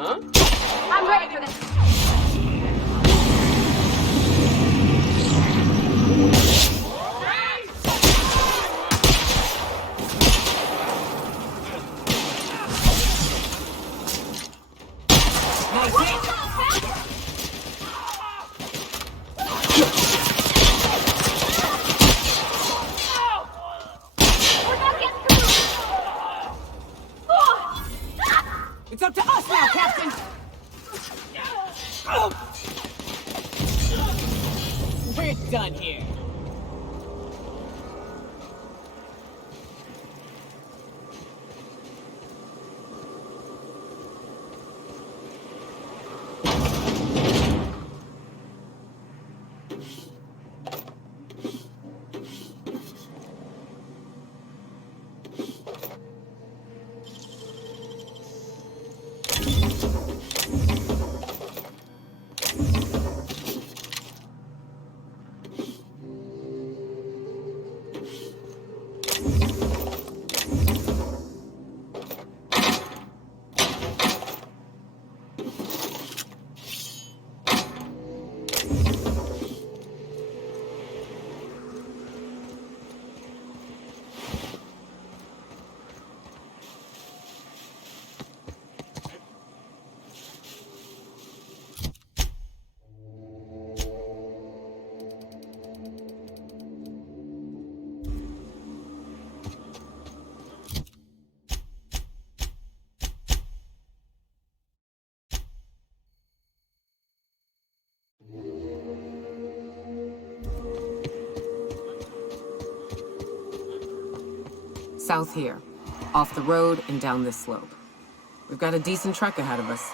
Huh? I'm ready for this. It's up to us now, Captain! We're done here. South here. Off the road and down this slope. We've got a decent trek ahead of us.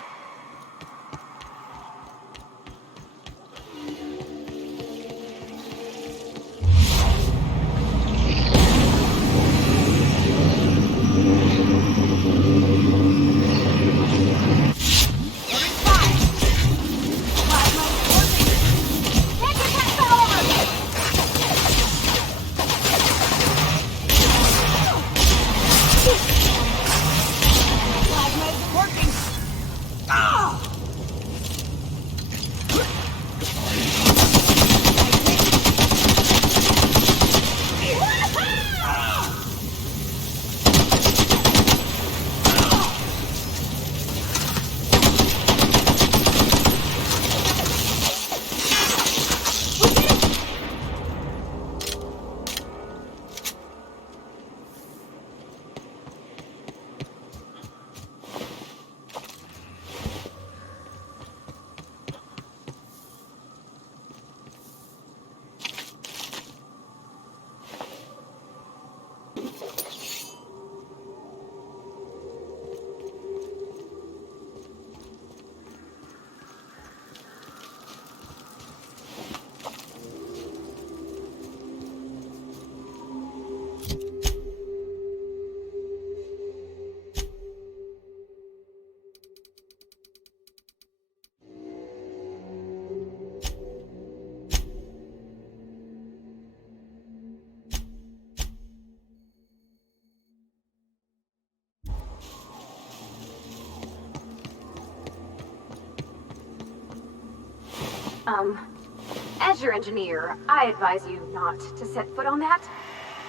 As your engineer, I advise you not to set foot on that,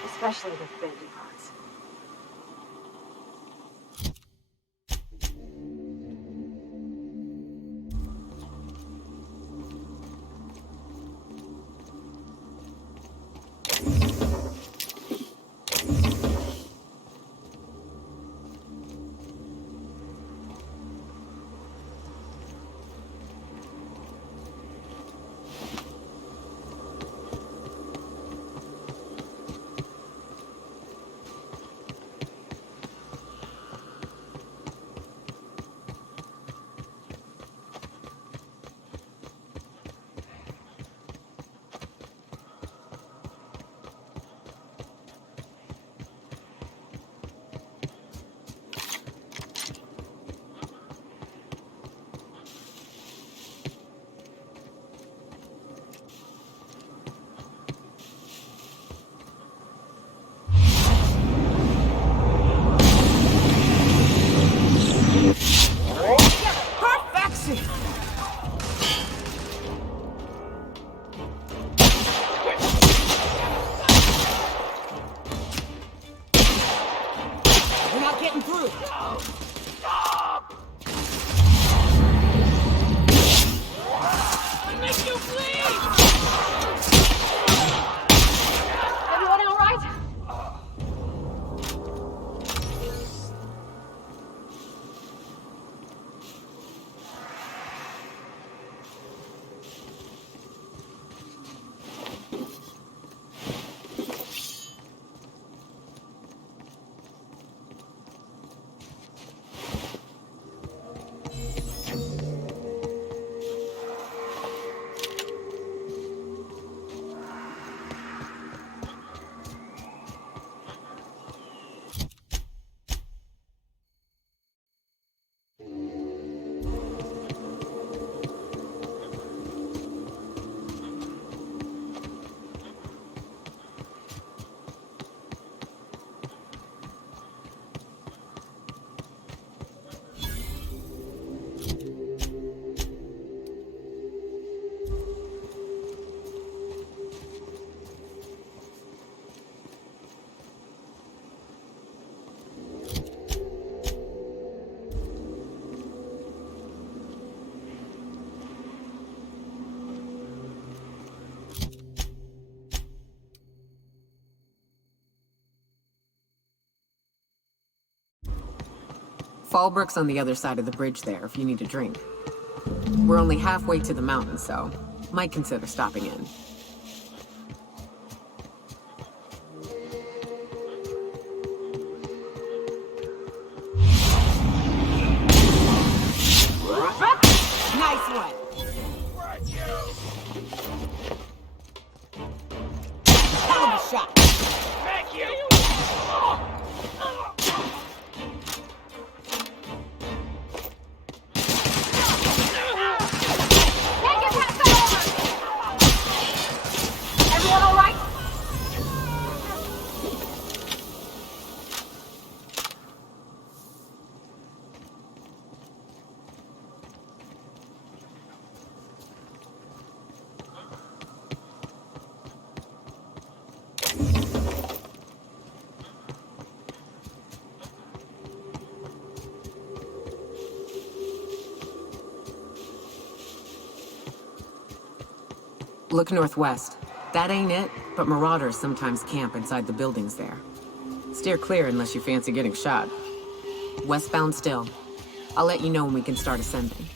especially with bendy parts. Fallbrook's on the other side of the bridge there if you need a drink. We're only halfway to the mountain, so might consider stopping in. Nice one. Hell of a shot. Thank you! Can't get past that over! Everyone all right? Look northwest. That ain't it, but marauders sometimes camp inside the buildings there. Steer clear unless you fancy getting shot. Westbound still. I'll let you know when we can start ascending.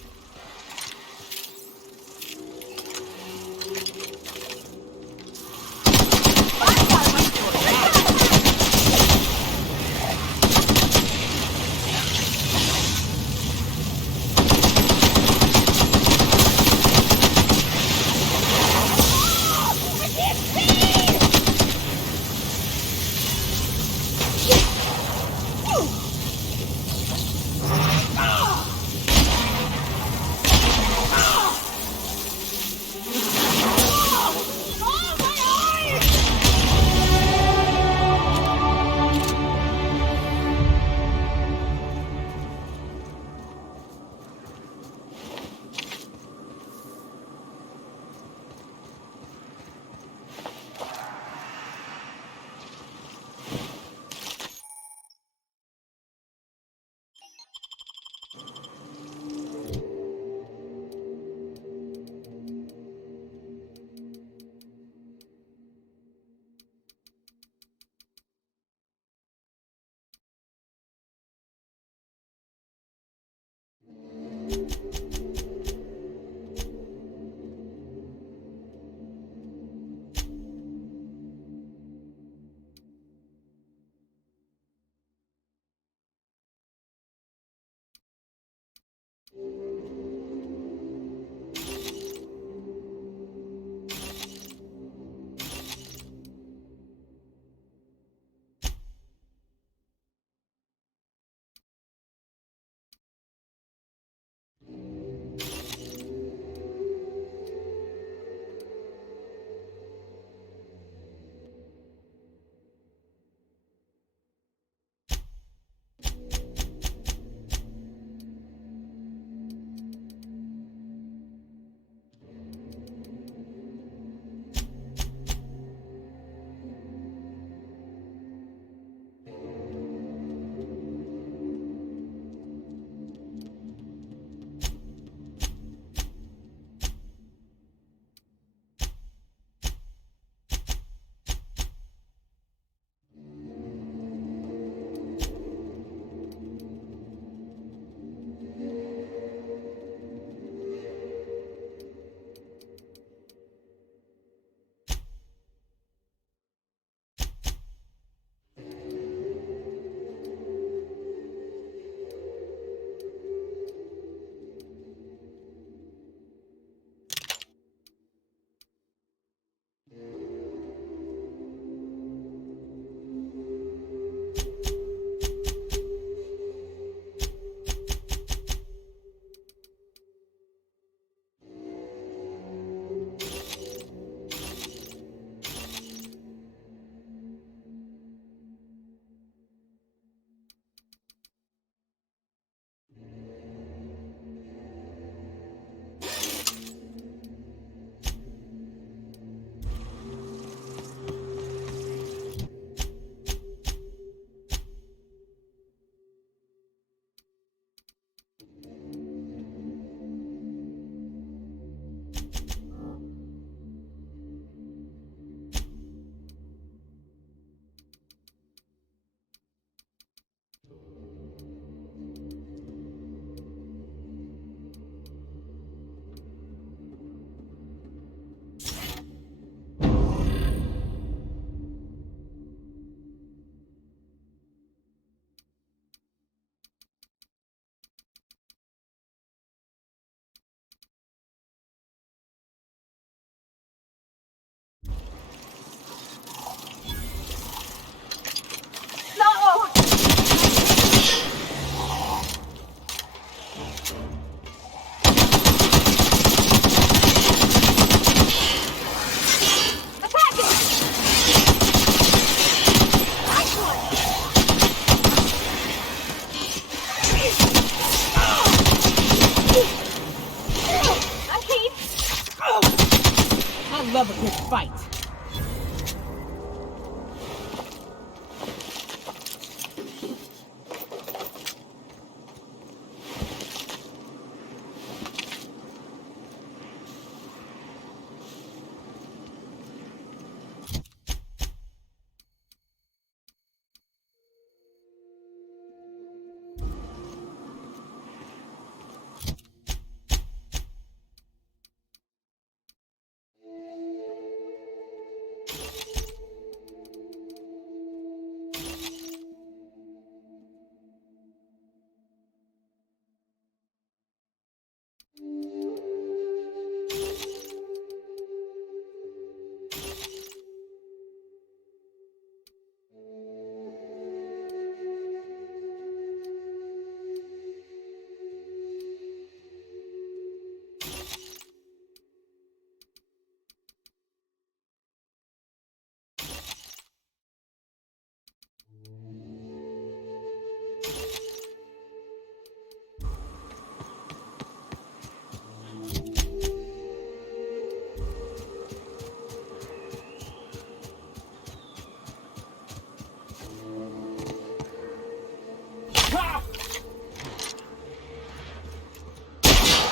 fight.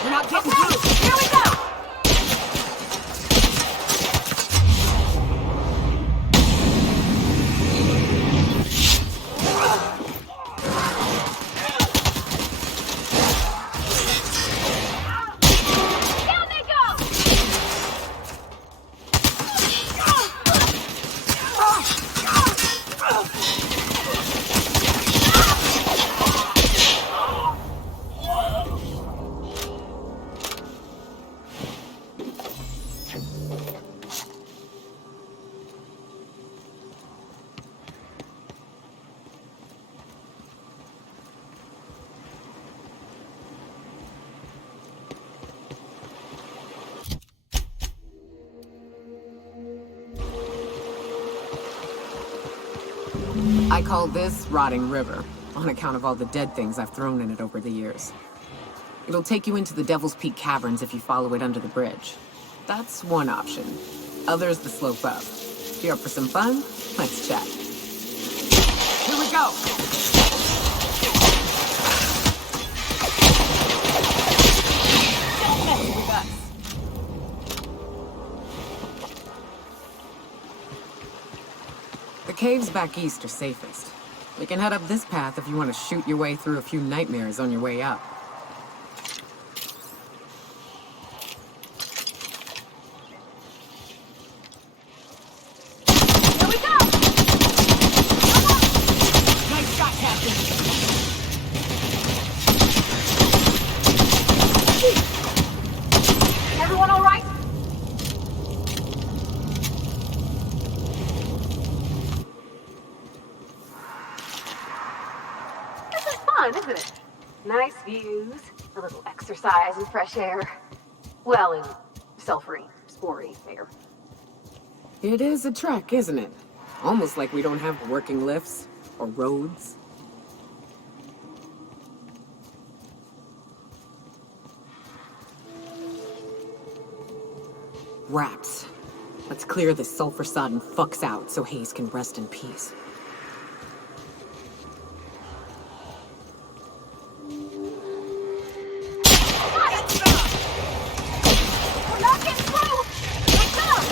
We're not getting through. Here we go! Down they go! I call this Rotting River, on account of all the dead things I've thrown in it over the years. It'll take you into the Devil's Peak Caverns if you follow it under the bridge. That's one option. Other's the slope up. If you're up for some fun, let's chat. Here we go! Don't mess with us. The caves back east are safest. We can head up this path if you want to shoot your way through a few nightmares on your way up. Here we go! Nice shot, Captain. Everyone all right? This is fun, isn't it? Nice views, a little exercise and fresh air. Well, and sulfury, spory air. It is a trek, isn't it? Almost like we don't have working lifts or roads. Raps. Let's clear this sulfur-sodden fucks out so Hayes can rest in peace. We're not getting through! Wake up!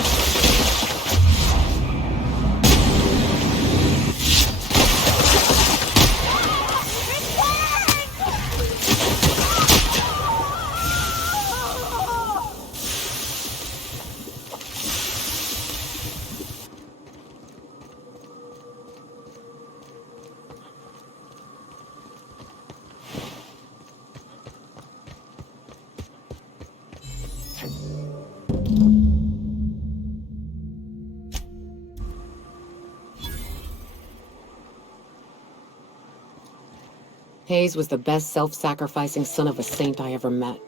Hayes was the best self-sacrificing son of a saint I ever met.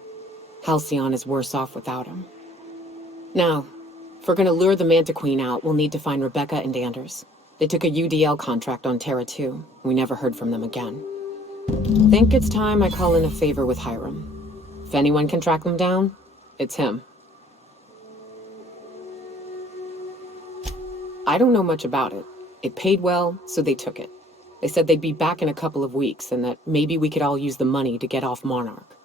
Halcyon is worse off without him. Now, if we're gonna lure the Manta Queen out, we'll need to find Rebecca and Anders. They took a UDL contract on Terra 2. We never heard from them again. Think it's time I call in a favor with Hiram. If anyone can track them down, it's him. I don't know much about it. It paid well, so they took it. They said they'd be back in a couple of weeks and that maybe we could all use the money to get off Monarch.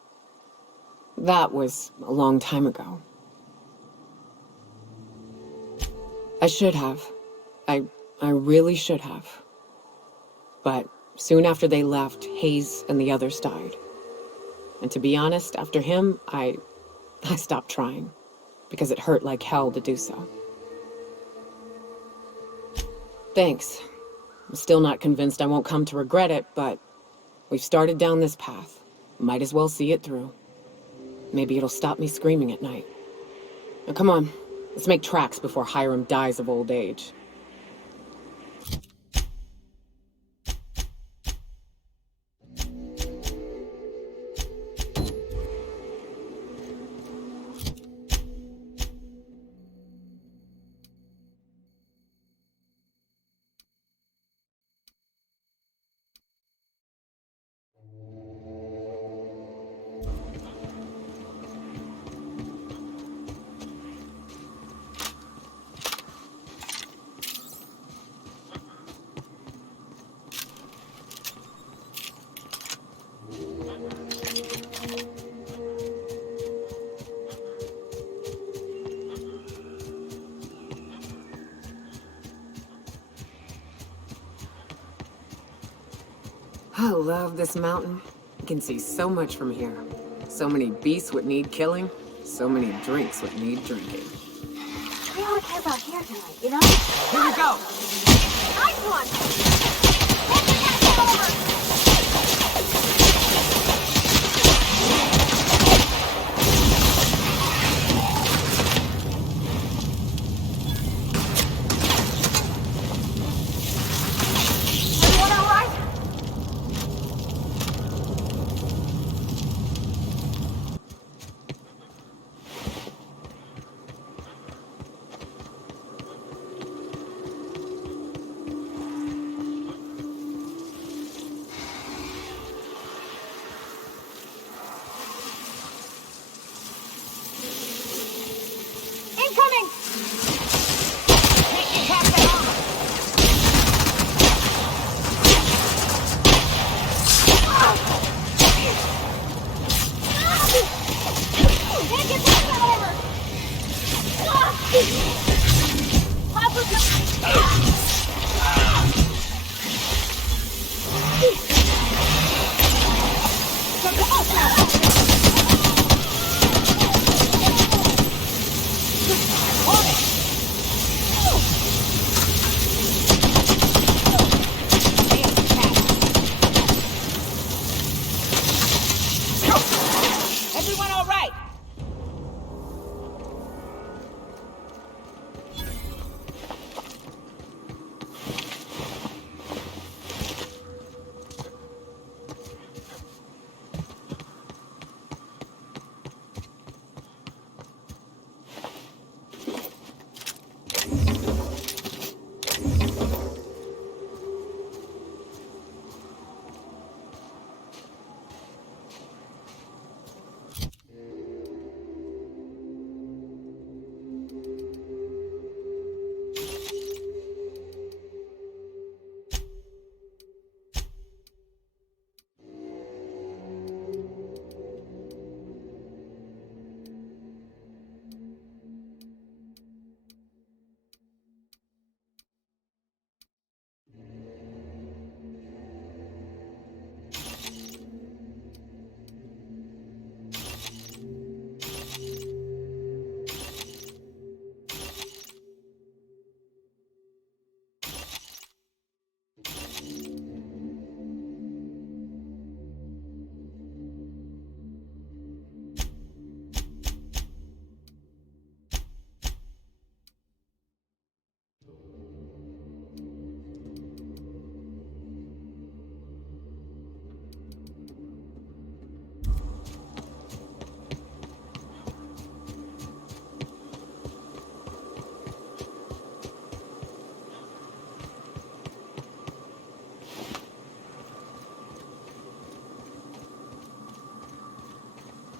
That was a long time ago. I should have. I really should have. But soon after they left, Hayes and the others died. And to be honest, after him, I stopped trying. Because it hurt like hell to do so. Thanks. I'm still not convinced I won't come to regret it, but we've started down this path. Might as well see it through. Maybe it'll stop me screaming at night. Now come on, let's make tracks before Hiram dies of old age. I love this mountain. You can see so much from here. So many beasts would need killing, so many drinks would need drinking. We ought to camp out here tonight, you know? Here we go! Nice one! Let's get over!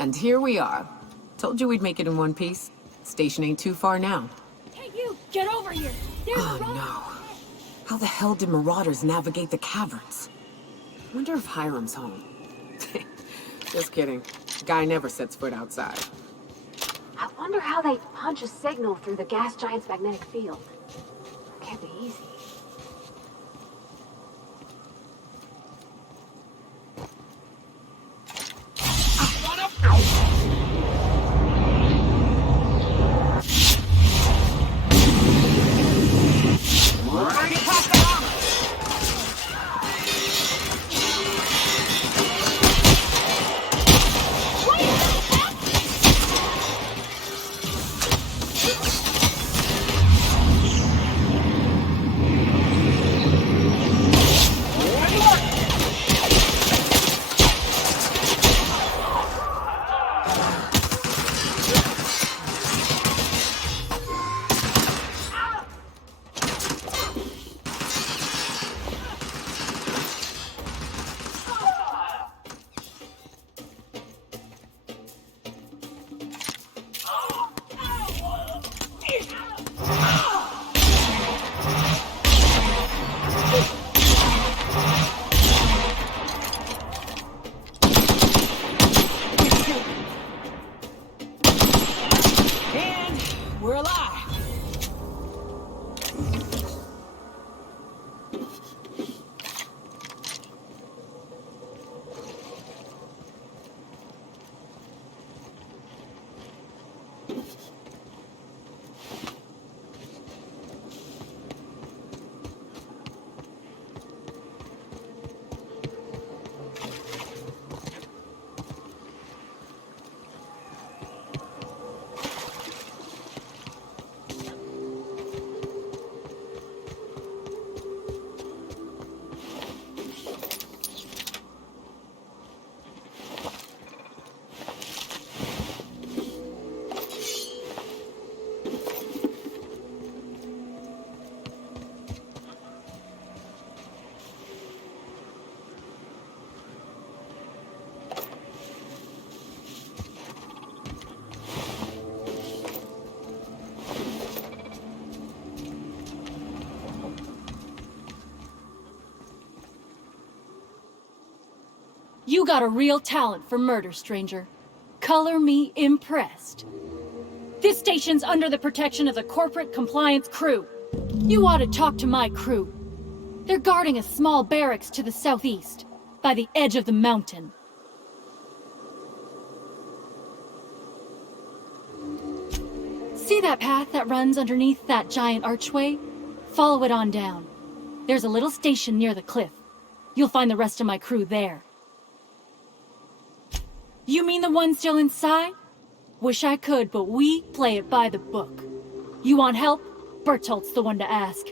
And here we are. Told you we'd make it in one piece. Station ain't too far now. Hey, you! Get over here! Oh no. How the hell did marauders navigate the caverns? Wonder if Hiram's home. Just kidding. Guy never sets foot outside. I wonder how they punch a signal through the gas giant's magnetic field. Can't be easy. We're alive. You got a real talent for murder, stranger. Color me impressed. This station's under the protection of the Corporate Compliance Crew. You ought to talk to my crew. They're guarding a small barracks to the southeast, by the edge of the mountain. See that path that runs underneath that giant archway? Follow it on down. There's a little station near the cliff. You'll find the rest of my crew there. You mean the one still inside? Wish I could, but we play it by the book. You want help? Bertolt's the one to ask.